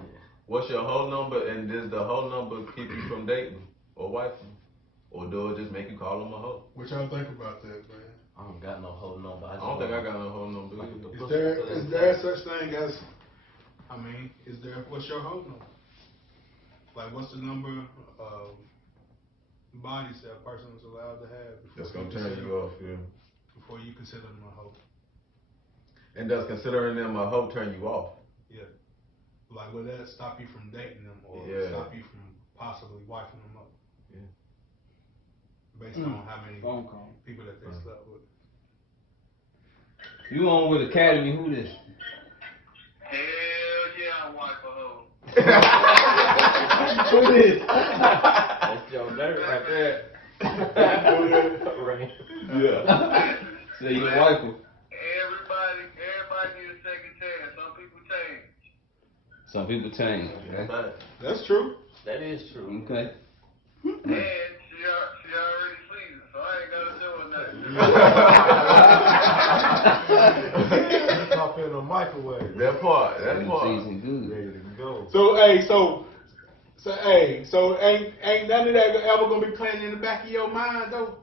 What's your whole number, and does the whole number keep you from dating or wifing? Or do it just make you call them a hoe? What y'all think about that, man? I don't got no whole number. I don't think I got no whole number Like either. Is there such thing as? I mean, what's your whole number? Like, what's the number of bodies that a person is allowed to have That's gonna turn you off, yeah. before you consider them a hoe? And does considering them a hoe turn you off? Yeah. Like, would that stop you from dating them or Yeah. stop you from possibly wifing them up? Yeah. Based on how many Phone call. people that they slept with. You on with Academy? Who this? Hell yeah, I'm wife for hoe. Who this? That's your dirt right there. Right. Yeah. Say you a wife. Everybody need a second chance. Some Some people change. people change. Okay. That's true. That is true. Okay. And she already seasoned, so I ain't gotta do nothing. Pop in a microwave. That part. Season good. Ready to go. So ain't none of that ever gonna be playing in the back of your mind though?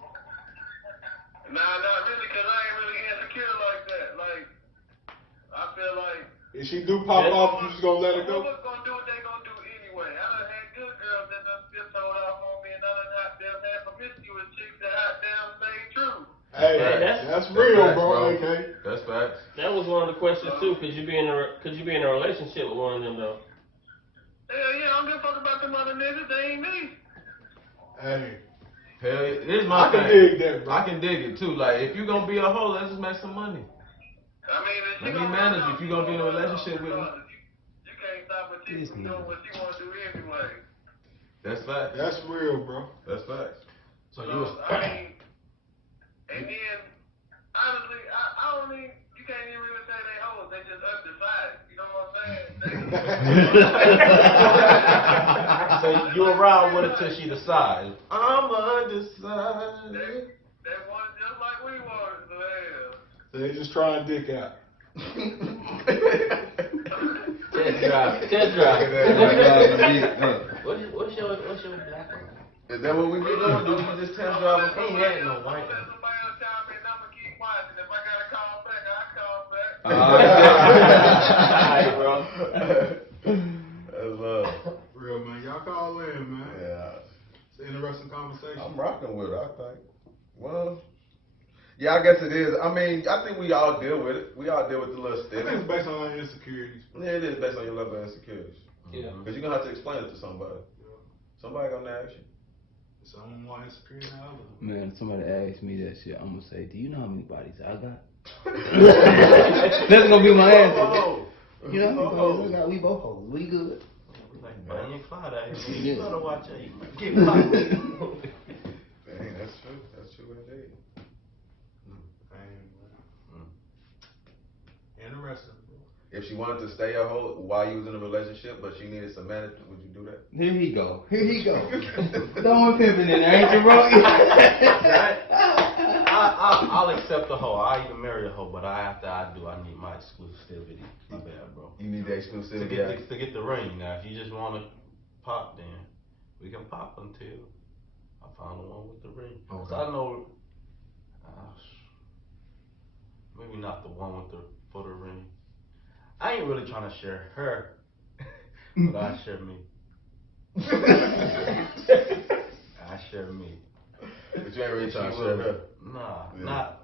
Nah, not really, cause I ain't really insecure like that. Like, I feel like If she do pop off, you just gonna let her go? woman's gonna do what they gonna do anyway. I done had good girls that done just hold off on me, and I done had promiscuous chicks that hot damn stayed true. Hey, that's real, facts, bro. bro. Okay. That's facts. That was one of the questions too. Could you be in a relationship with one of them though? Hell yeah, I don't give a fuck about them other niggas. They ain't me. Hey. Hell, here's my I can thing. dig that, bro. I can dig it too. Like, if you gonna be a hoe, let's just make some money. I mean, if she Let me gonna manage run if you gonna be in a run relationship with her. You can't stop a chick from doing what she wants to do anyway. That's facts. That's real, bro. That's facts. So I mean, and then honestly, I don't mean you can't even really say they hoes. They just undecided. You know what I'm saying? So you around with her till she decides. I'm undecided. They want it just like we want it. So hell. They just trying dick out. Test drive. Oh my God, What's your black one? Is that what we be doing? Do we just test drive a car? He ain't no white Somebody else chime in, I'm gonna keep watching. If I gotta call back, I'll call back. Alright, bro. That's love. Real, man. Y'all call in, man. Yeah. It's an interesting conversation. I'm rocking with it, I think. Well, yeah, I guess it is. I mean, I think we all deal with it. We all deal with the little I think stick. it's based on our insecurities. Yeah, it is based on your level of insecurities. Yeah. Because you're going to have to explain it to somebody. Somebody going to ask you. Some more insecure than others. Man, somebody asked me that shit, I'm gonna say, do you know how many bodies I got? That's gonna be my answer. You know how many bodies I got? We both hoes. We good. Like Bonnie and Clyde out here. Yeah. You better watch out. You might get popped. Dang, that's true. That's true indeed. Interesting. If she wanted to stay a hoe while you was in a relationship, but she needed some management, would you do that? Here he go. Here he go. Throwing pimping in there, ain't you, bro? I'll accept a hoe. I'll even marry a hoe, but after I do, I need my exclusivity. My bad, bro. You need the exclusivity. To get the ring. Now, if you just want to pop, then we can pop until I find the one with the ring. Okay. So I know, maybe not the one with for the ring. I ain't really trying to share her, but I share me. I share me. But you ain't really trying to share her. Nah.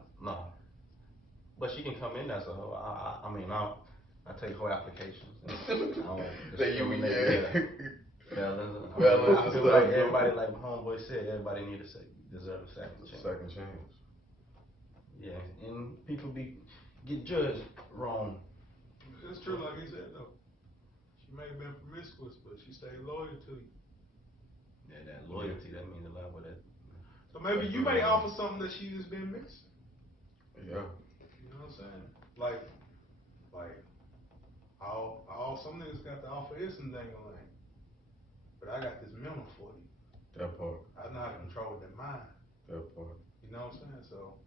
But she can come in as a hoe. I mean, I take hoe applications. I don't discriminate. Fellas, I feel like everybody, like homeboy said, everybody deserve a second chance. Second chance. Yeah, and people get judged wrong. It's true, like he said, though. She may have been promiscuous, but she stayed loyal to you. Yeah, that loyalty, that means a lot with that. So maybe you may offer something that she just been missing. Yeah. You know what I'm saying? Like all some niggas got to offer is some dang-a-lang. But I got this mental for you. That part. I know how to control their mind. That part. You know what I'm saying? So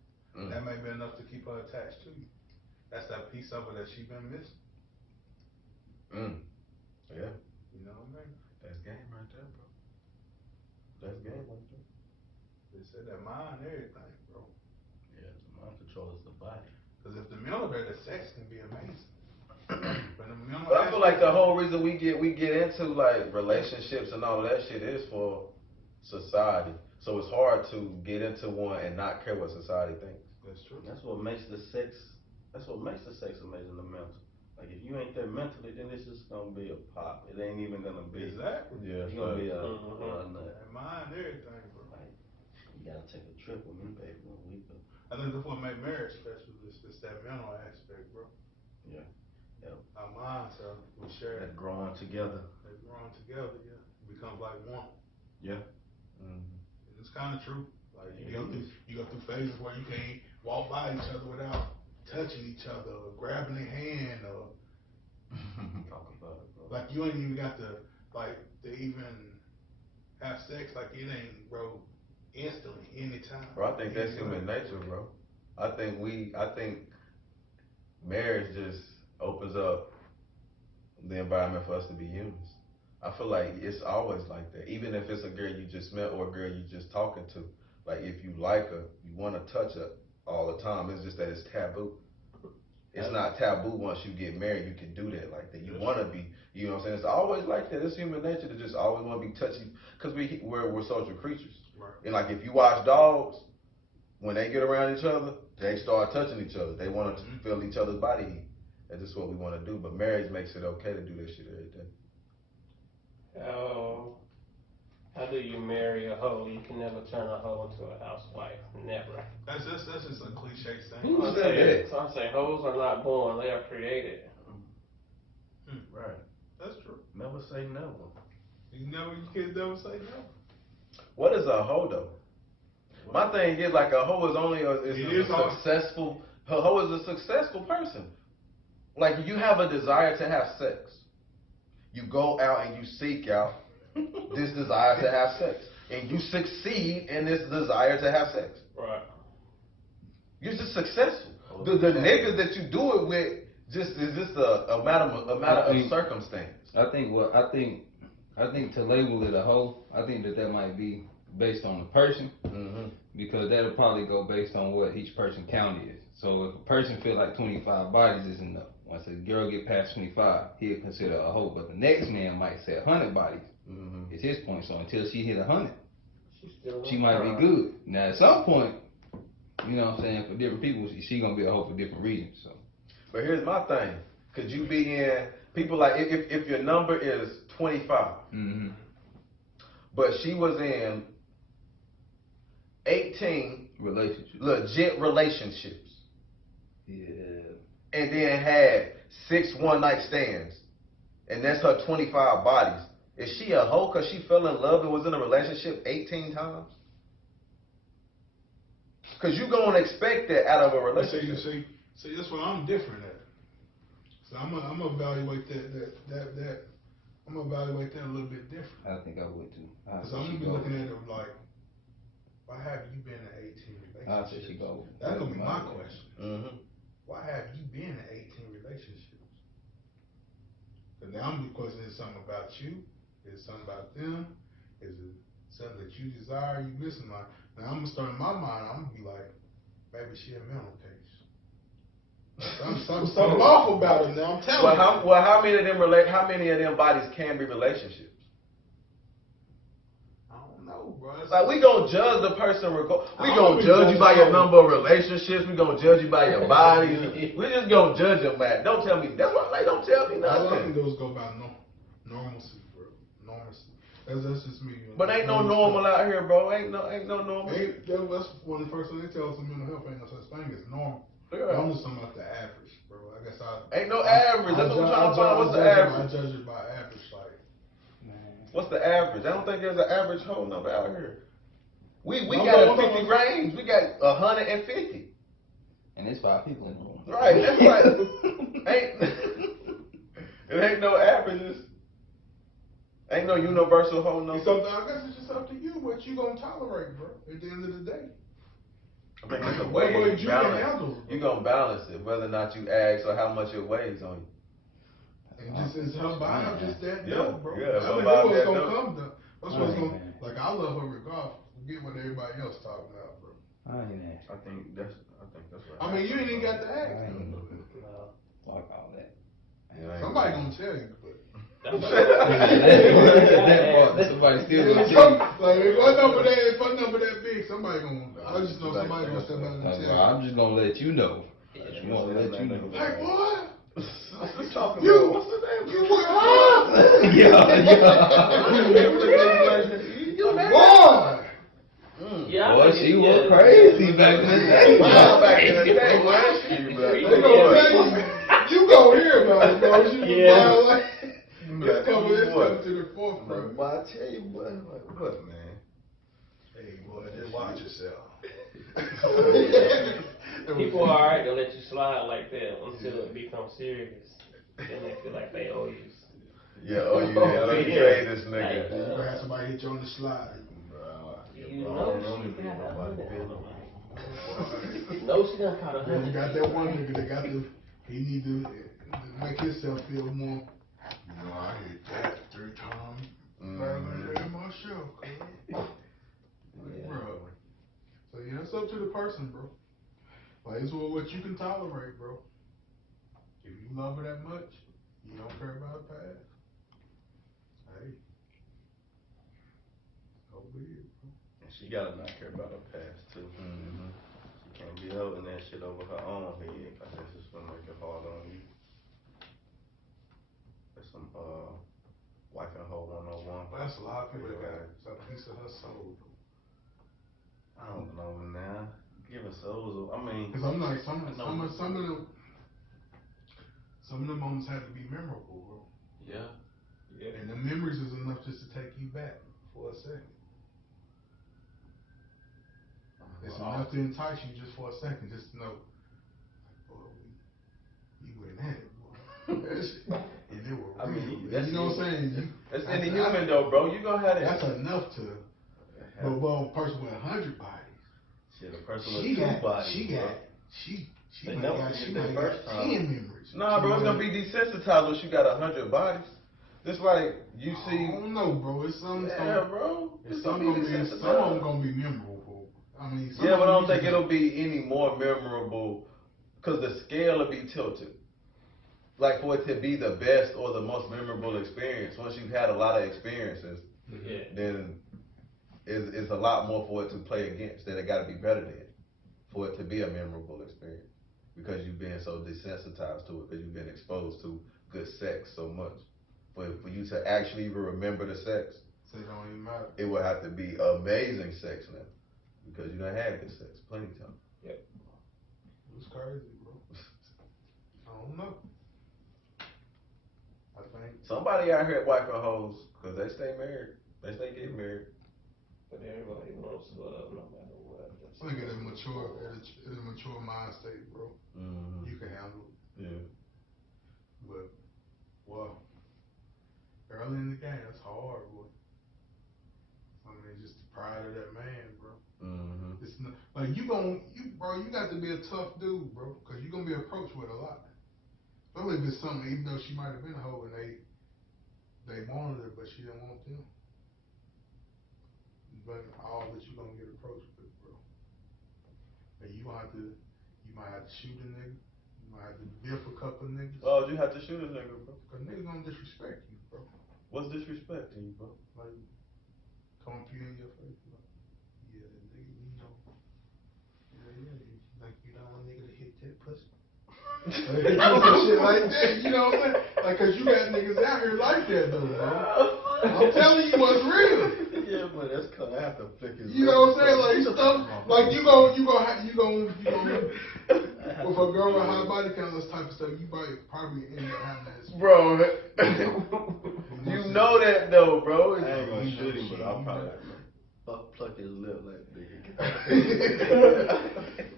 that may be enough to keep her attached to you. That's that piece of her that she been missing. Yeah. You know what I mean? That's game right there, bro. That's game right there. They said that mind, everything, bro. Yeah, the mind controls the body. Because if the mental there, the sex can be amazing. But I feel like the whole reason we get into like relationships and all of that shit is for society. So it's hard to get into one and not care what society thinks. That's true. That's what makes the sex amazing, the mental. Like if you ain't there mentally, then it's just gonna be a pop. It ain't even gonna be. Exactly. Yeah. It's gonna be a That mind, everything, bro. like, you gotta take a trip with me, baby, when we go. I think that's what make marriage special. It's that mental aspect, bro. Yeah. Yep. Our minds are we share That growing together. They're growing together, yeah. It becomes like one. Yeah. And it's kind of true. Like you go through phases where you can't walk by each other without touching each other or grabbing their hand or Talk about it, bro. like you ain't even got to even have sex. Like it ain't, bro, instantly, anytime. Bro, I think that's human nature, bro. I think marriage just opens up the environment for us to be humans. I feel like it's always like that. Even if it's a girl you just met or a girl you just talking to. Like if you like her, you want to touch her all the time. It's just that it's taboo. It's not taboo once you get married. You can do that like that. You want to be, you know what I'm saying? It's always like that. It's human nature to just always want to be touchy because we're social creatures. Right. And like if you watch dogs, when they get around each other, they start touching each other. They want to feel each other's body heat. That's just what we want to do. But marriage makes it okay to do that shit every day. How do you marry a hoe? You can never turn a hoe into a housewife. Never. That's just a cliche thing. Who said that? So I say hoes are not born; they are created. Right. That's true. Never say never. You kids never say no. What is a hoe though? My thing is like a hoe is only a successful. A hoe is a successful person. Like you have a desire to have sex. You go out and you seek out this desire to have sex. And you succeed in this desire to have sex. Right. You're just successful. The niggas that you do it with is just a matter of circumstance. I think to label it a hoe, I think that might be based on the person, Mm-hmm. because that'll probably go based on what each person count is. So if a person feel like 25 bodies is enough, once a girl get past 25, he'll consider a hoe. But the next man might say 100 bodies. Mm-hmm. It's his point. So until she hit 100, She's still she might be good. Now at some point, you know what I'm saying, for different people, she gonna be a hoe for different reasons. So. But here's my thing. Could you be in, people like, if your number is 25, Mm-hmm. but she was in 18 Relationship. legit relationships, Yeah. and then had 6 one-night stands, and that's her 25 bodies, is she a hoe because she fell in love and was in a relationship 18 times? Because you going to expect that out of a relationship. See, that's where I'm different at. So I'm gonna evaluate that. I'm gonna evaluate that a little bit different. I think I would too. Because I'm gonna be looking at it like, why have you been in 18 I say she relationships? go. That's gonna be my question. Mm-hmm. Why have you been in 18 relationships? Because now I'm questioning, is it something about you? Is it something about them? Is it something that you desire, you missing? Like, now I'm gonna start in my mind, I'm gonna be like, maybe she a mental case. Something awful about it now, I'm telling you. How many of them bodies can be relationships? I don't know, bro. Like, we gonna judge the person. We gonna judge you by your number of relationships. We gonna judge you by your body. We just gonna judge them, man. Don't tell me. That's why they don't tell me All I can nothing. do is go by normalcy, bro. Normalcy. That's just me. But ain't no normal out here, bro. Ain't no normal. That's one of the first things they tell us in mental health. Ain't no such thing as normal. Yeah. I'm just talking about the average, bro. I guess Ain't no average. That's what I'm trying to find. What's the I average? judge it by average, like. What's the average? I don't think there's an average whole number out here. We No, got a no, 50 range. We got 150. And there's 5 people in the room. Right. That's right. It ain't no averages. Ain't no universal whole number. I guess it's just up to you what you gonna tolerate, bro. At the end of the day. I think it's a What way way to you can balance. handle it, bro. You gonna balance it, whether or not you ask or how much it weighs on you. And just is her vibe just that Yeah, dope, bro. yeah, I her mean, vibe that's what's that gonna dope. come to. That's what's gonna like. I love her regardless. Forget what everybody else talking about, bro. I ain't asked. I think that's right. I mean, you ain't even got to ask. I ain't fuck all that. Somebody gonna tell you, but. Somebody still gonna tell you. Like if I number that big, somebody gonna. I just know somebody gonna step out and tell you. I'm just gonna let you know. I'm gonna let you know. Hey, boy. You talking You, about? What's the name? you went hard. Boy. Yeah, I Boy, think she it- was yeah. crazy back in the day. Wow, back in the day, boy. They gonna tell you. You gonna hear about it, bro. She was wild like. It's coming to the forefront. Boy, I tell you, boy, what, man? Hey, boy, just watch yourself. People are alright to let you slide like that until it becomes serious. Then they feel like they owe you. Yeah, you pay this Like, nigga. You gonna have somebody hit you on the slide. you know she got a hundred. You know she done caught a Then you hundred. got that one nigga that got the. He need to make himself feel more. You know, I hit that 3 times. Better than myself, cuz. Bro. So yeah, it's up to the person, bro. Like it's what you can tolerate, bro. If you love her that much, you don't care about the past. Hey, go be it, bro. She gotta not care about her past too. Mm-hmm. She can't be holding that shit over her own head. I guess it's gonna make it hard on you. There's some wife and hoe 101. But that's a lot of people that got some piece of her soul. I don't know now. Giving souls. I mean, Cause I'm like some of the moments had to be memorable, bro. Yeah. And the memories is enough just to take you back for a second. It's enough to entice you just for a second, just to know, like, boy, we went at it, boy. And they were real. I mean, You know what I'm saying? That's any human though, bro. You gonna have that. That's enough to. But a person with 100 bodies. shit, a person She with two got, bodies. she bro. got, she They might never got, forget she that might first got time. 10 memories. Nah, bro, it's gonna be desensitized when she got 100 bodies. Just like you see. I don't know, bro. It's some. Yeah, bro. It's some of them gonna be memorable. I mean, Yeah, but I don't think it'll be any more memorable because the scale will be tilted. Like for it to be the best or the most memorable experience, once you've had a lot of experiences, then it's a lot more for it to play against that it got to be better than for it to be a memorable experience because you've been so desensitized to it because you've been exposed to good sex so much. For you to actually even remember the sex, so it don't even matter. It would have to be amazing sex now because you done had good sex plenty of times. Yep. It's crazy, bro. I don't know. I think Somebody out here wiping hoes because they stay married. They stay getting married. But everybody wants love no matter what. I think at a mature mind state, bro. Mm-hmm. You can handle it. Yeah. But early in the game, that's hard, boy. I mean, just the pride of that man, bro. Mm-hmm. It's not, like you got to be a tough dude, bro, because you're gonna be approached with a lot. Especially if it's something, even though she might have been a hoe and they wanted her, but she didn't want them. But all that you gonna get approached with, bro. And you might have to shoot a nigga. You might have to biff a couple niggas. Oh, you have to shoot a nigga, bro. Cause niggas gonna disrespect you, bro. What's disrespecting you, bro? Like, come up you in your face, like, yeah, nigga, you know, like you don't want a nigga to hit that pussy. Shit like that, you know what I'm saying? Like, cause you got niggas out here like that, though, bro. I'm telling you what's real. Yeah, but that's cause I have to flick his. You know what I'm saying? Like stuff, like you gonna with a girl with high body count, this type of stuff, you probably end up having that. Bro, you know that though, bro. I ain't gonna shoot him, but I'll probably pluck his lip like nigga.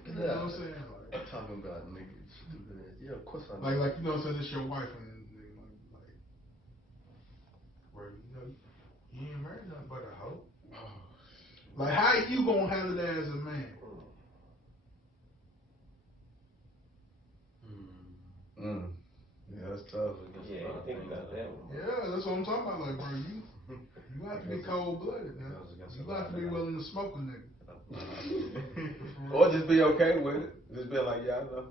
You know what I'm saying? Like, I'm talking about niggas stupid ass. Yeah, of course I know. like you know what I'm saying? This your wife and like, bro, you know, you ain't married nothing but a hoe. Like, how you gonna handle that as a man? Yeah, that's tough. Yeah, I think about that one. Yeah, that's what I'm talking about. Like, bro, you have to be cold blooded, man. You have to be willing to smoke a nigga. Or just be okay with it. Just be like, yeah, I know.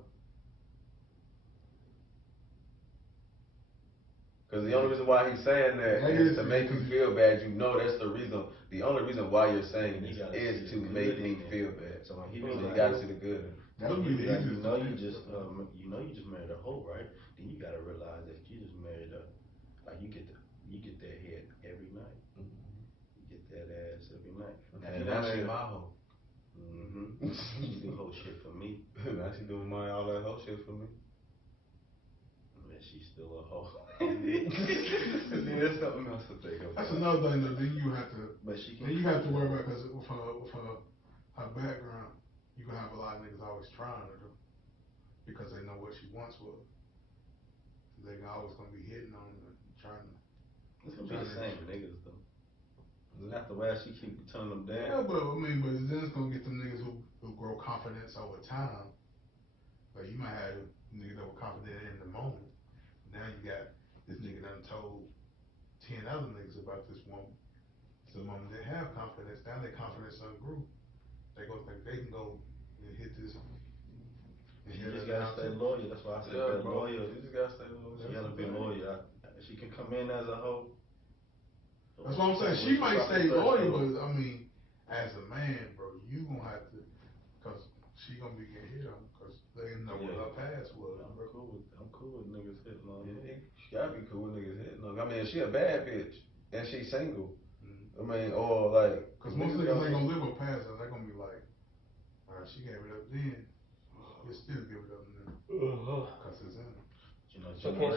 Because the only reason why he's saying that is to make you feel bad. You know that's the reason. The only reason why you're saying this is to make me feel bad. So you gotta see the good. You know you just married a hoe, right? Then you gotta realize that you just married you get that head every night. You get that ass every night. And now she my hoe. She do whole shit for me. Now she doing all that whole shit for me. Man, she's still a hoe. There's something else to think about. That's another thing though. Then you have to. But she can. Then you have to worry about because with her background, you gonna have a lot of niggas always trying her though, because they know what she once was. They always gonna be hitting on her, trying to. It's gonna be the same niggas though. After a while, she keep telling them down. Yeah, but then it's gonna get them niggas who grow confidence over time. Like you might have niggas that were confident in the moment. Now you got this nigga done told 10 other niggas about this woman. Some of them didn't have confidence. Now their confidence ungrew. They can go and hit this. You just gotta stay loyal. That's why I said Yeah, bro. loyal. You just gotta stay loyal. You gotta be loyal. She can come in as a hoe. That's what I'm saying. She might stay loyal, but I mean, as a man, bro, you gonna have to, cause she gonna be getting hit on, cause they know what her past was. I'm cool with niggas hitting on me. She gotta be cool with niggas hitting on. I mean, if she a bad bitch and she single, I mean, or like, cause most niggas ain't gonna live her past, so they're gonna be like, alright, she gave it up then, you still give it up now, cause it's in her. You know, So can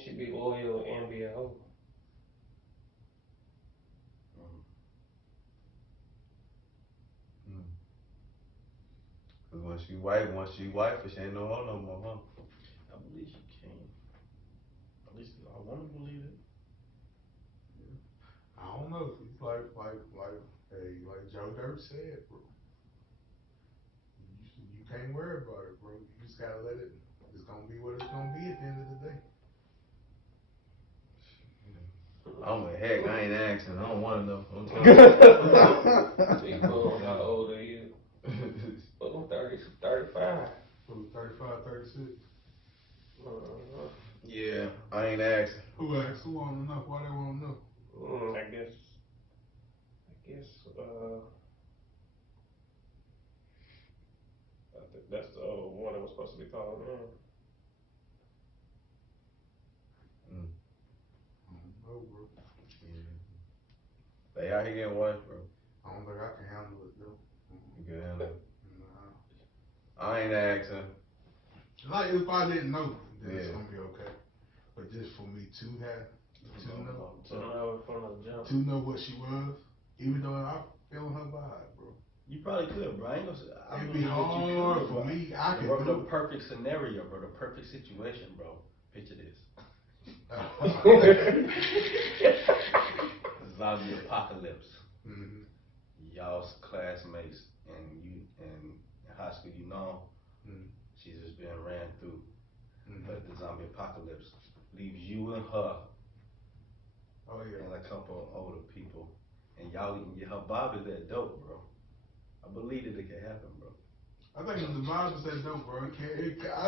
she be loyal and be a hoe? Cause once she wife, she ain't no hoe no more, huh? I believe she can. At least I want to believe it. I don't know. It's like Joe Dirt said, bro. You can't worry about it, bro. You just gotta let it. It's gonna be what it's gonna be at the end of the day. asking. I don't want to know. How old are you? Well, I'm 30, 35. From 35, 36. Yeah, I ain't asking. Who asked? Who want to know? Why they want to know? I guess, I think that's the one that was supposed to be calling in. No, bro. They out here getting wife, bro. I don't think I can handle it, though. You can handle it. Nah. I ain't asking. Like, if I didn't know, then it's Yeah. going to be okay. But just for me to have, To to know what she was, even though I feel her vibe, bro. You probably could, bro. I ain't gonna say. It'd be hard for me. I could Bro, do the perfect scenario, bro. The perfect situation, bro. Picture this. Zombie apocalypse. Mhm. Y'all's classmates and you in high school, you know, Mhm. she's just been ran through. Mhm. But the zombie apocalypse leaves you and her Oh, yeah. and a couple of older people, and y'all eating her vibe is that dope, bro. I believe that it can happen, bro. I think the vibe is that dope, bro. I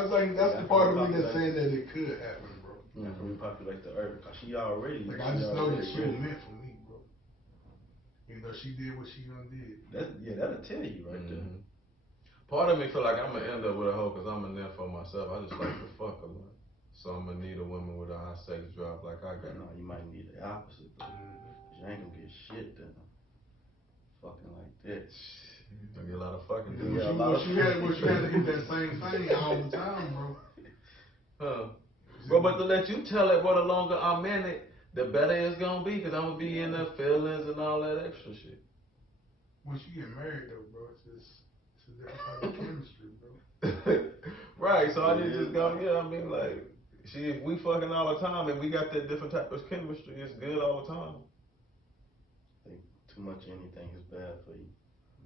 think that's the part of me that's saying that it could happen, bro. Yeah, can repopulate the earth because she already. Like, I just know that she was meant for me, bro. Even though she did what she done did. That'll tell you right there. Part of me feel like I'm gonna end up with a hoe because I'm in there for myself. I just like to fuck a lot. So I'm gonna need a woman with a high sex drive like I got. No, you might need the opposite, though. 'Cause you ain't gonna get shit done. Fucking like that. You gonna get a lot of fucking What dudes. you had to hit that same thing all the time, bro. Huh. Bro, but to let you tell it, bro, the longer I'm in it, the better it's gonna be, cause I'm gonna be in the feelings and all that extra shit. Once you get married, though, bro, it's a different type of chemistry, bro. Right, so I just go, yeah, I mean, like, if we fucking all the time and we got that different type of chemistry, it's good all the time. I think too much of anything is bad for you.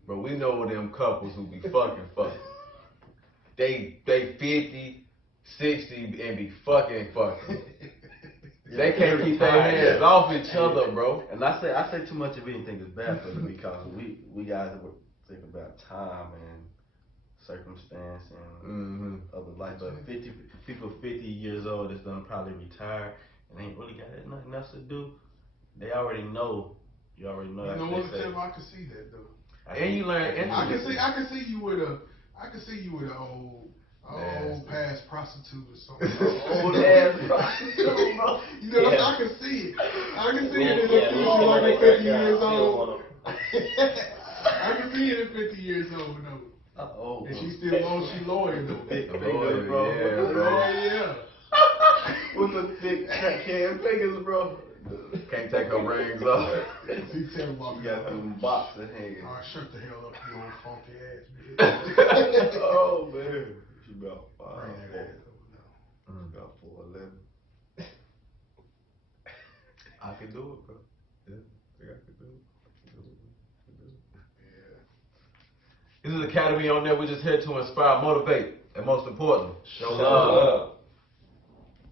But we know them couples who be fucking. They 50, 60 and be fucking. They can't keep their hands off each other, bro. And I say too much of anything is bad for you because we guys think about time and circumstance and other life. But 50 years old that's done probably retired and ain't really got nothing else to do. They already know. You already know. You know what, Tim? I can see that, though. And you learn. And I can see you with an old past prostitute or something. Old ass prostitute, bro. You know, I can see it. I can see it in like 50 years old. I can see it at 50 years old, though. And she's still loyal, though. Big fingers, bro. Yeah, bro. Oh, yeah. With the thick crackhead fingers, bro. Can't take her rings off. See, tell me You got them boxes hanging. all right, shut the hell up, you old funky ass bitch. Oh, man. She about 5. Bring that ass over now. About 4'11". I can do it, bro. Yeah, I think I can do it. Yeah. This is Academy on there. We're just here to inspire, motivate, and most importantly, Show love.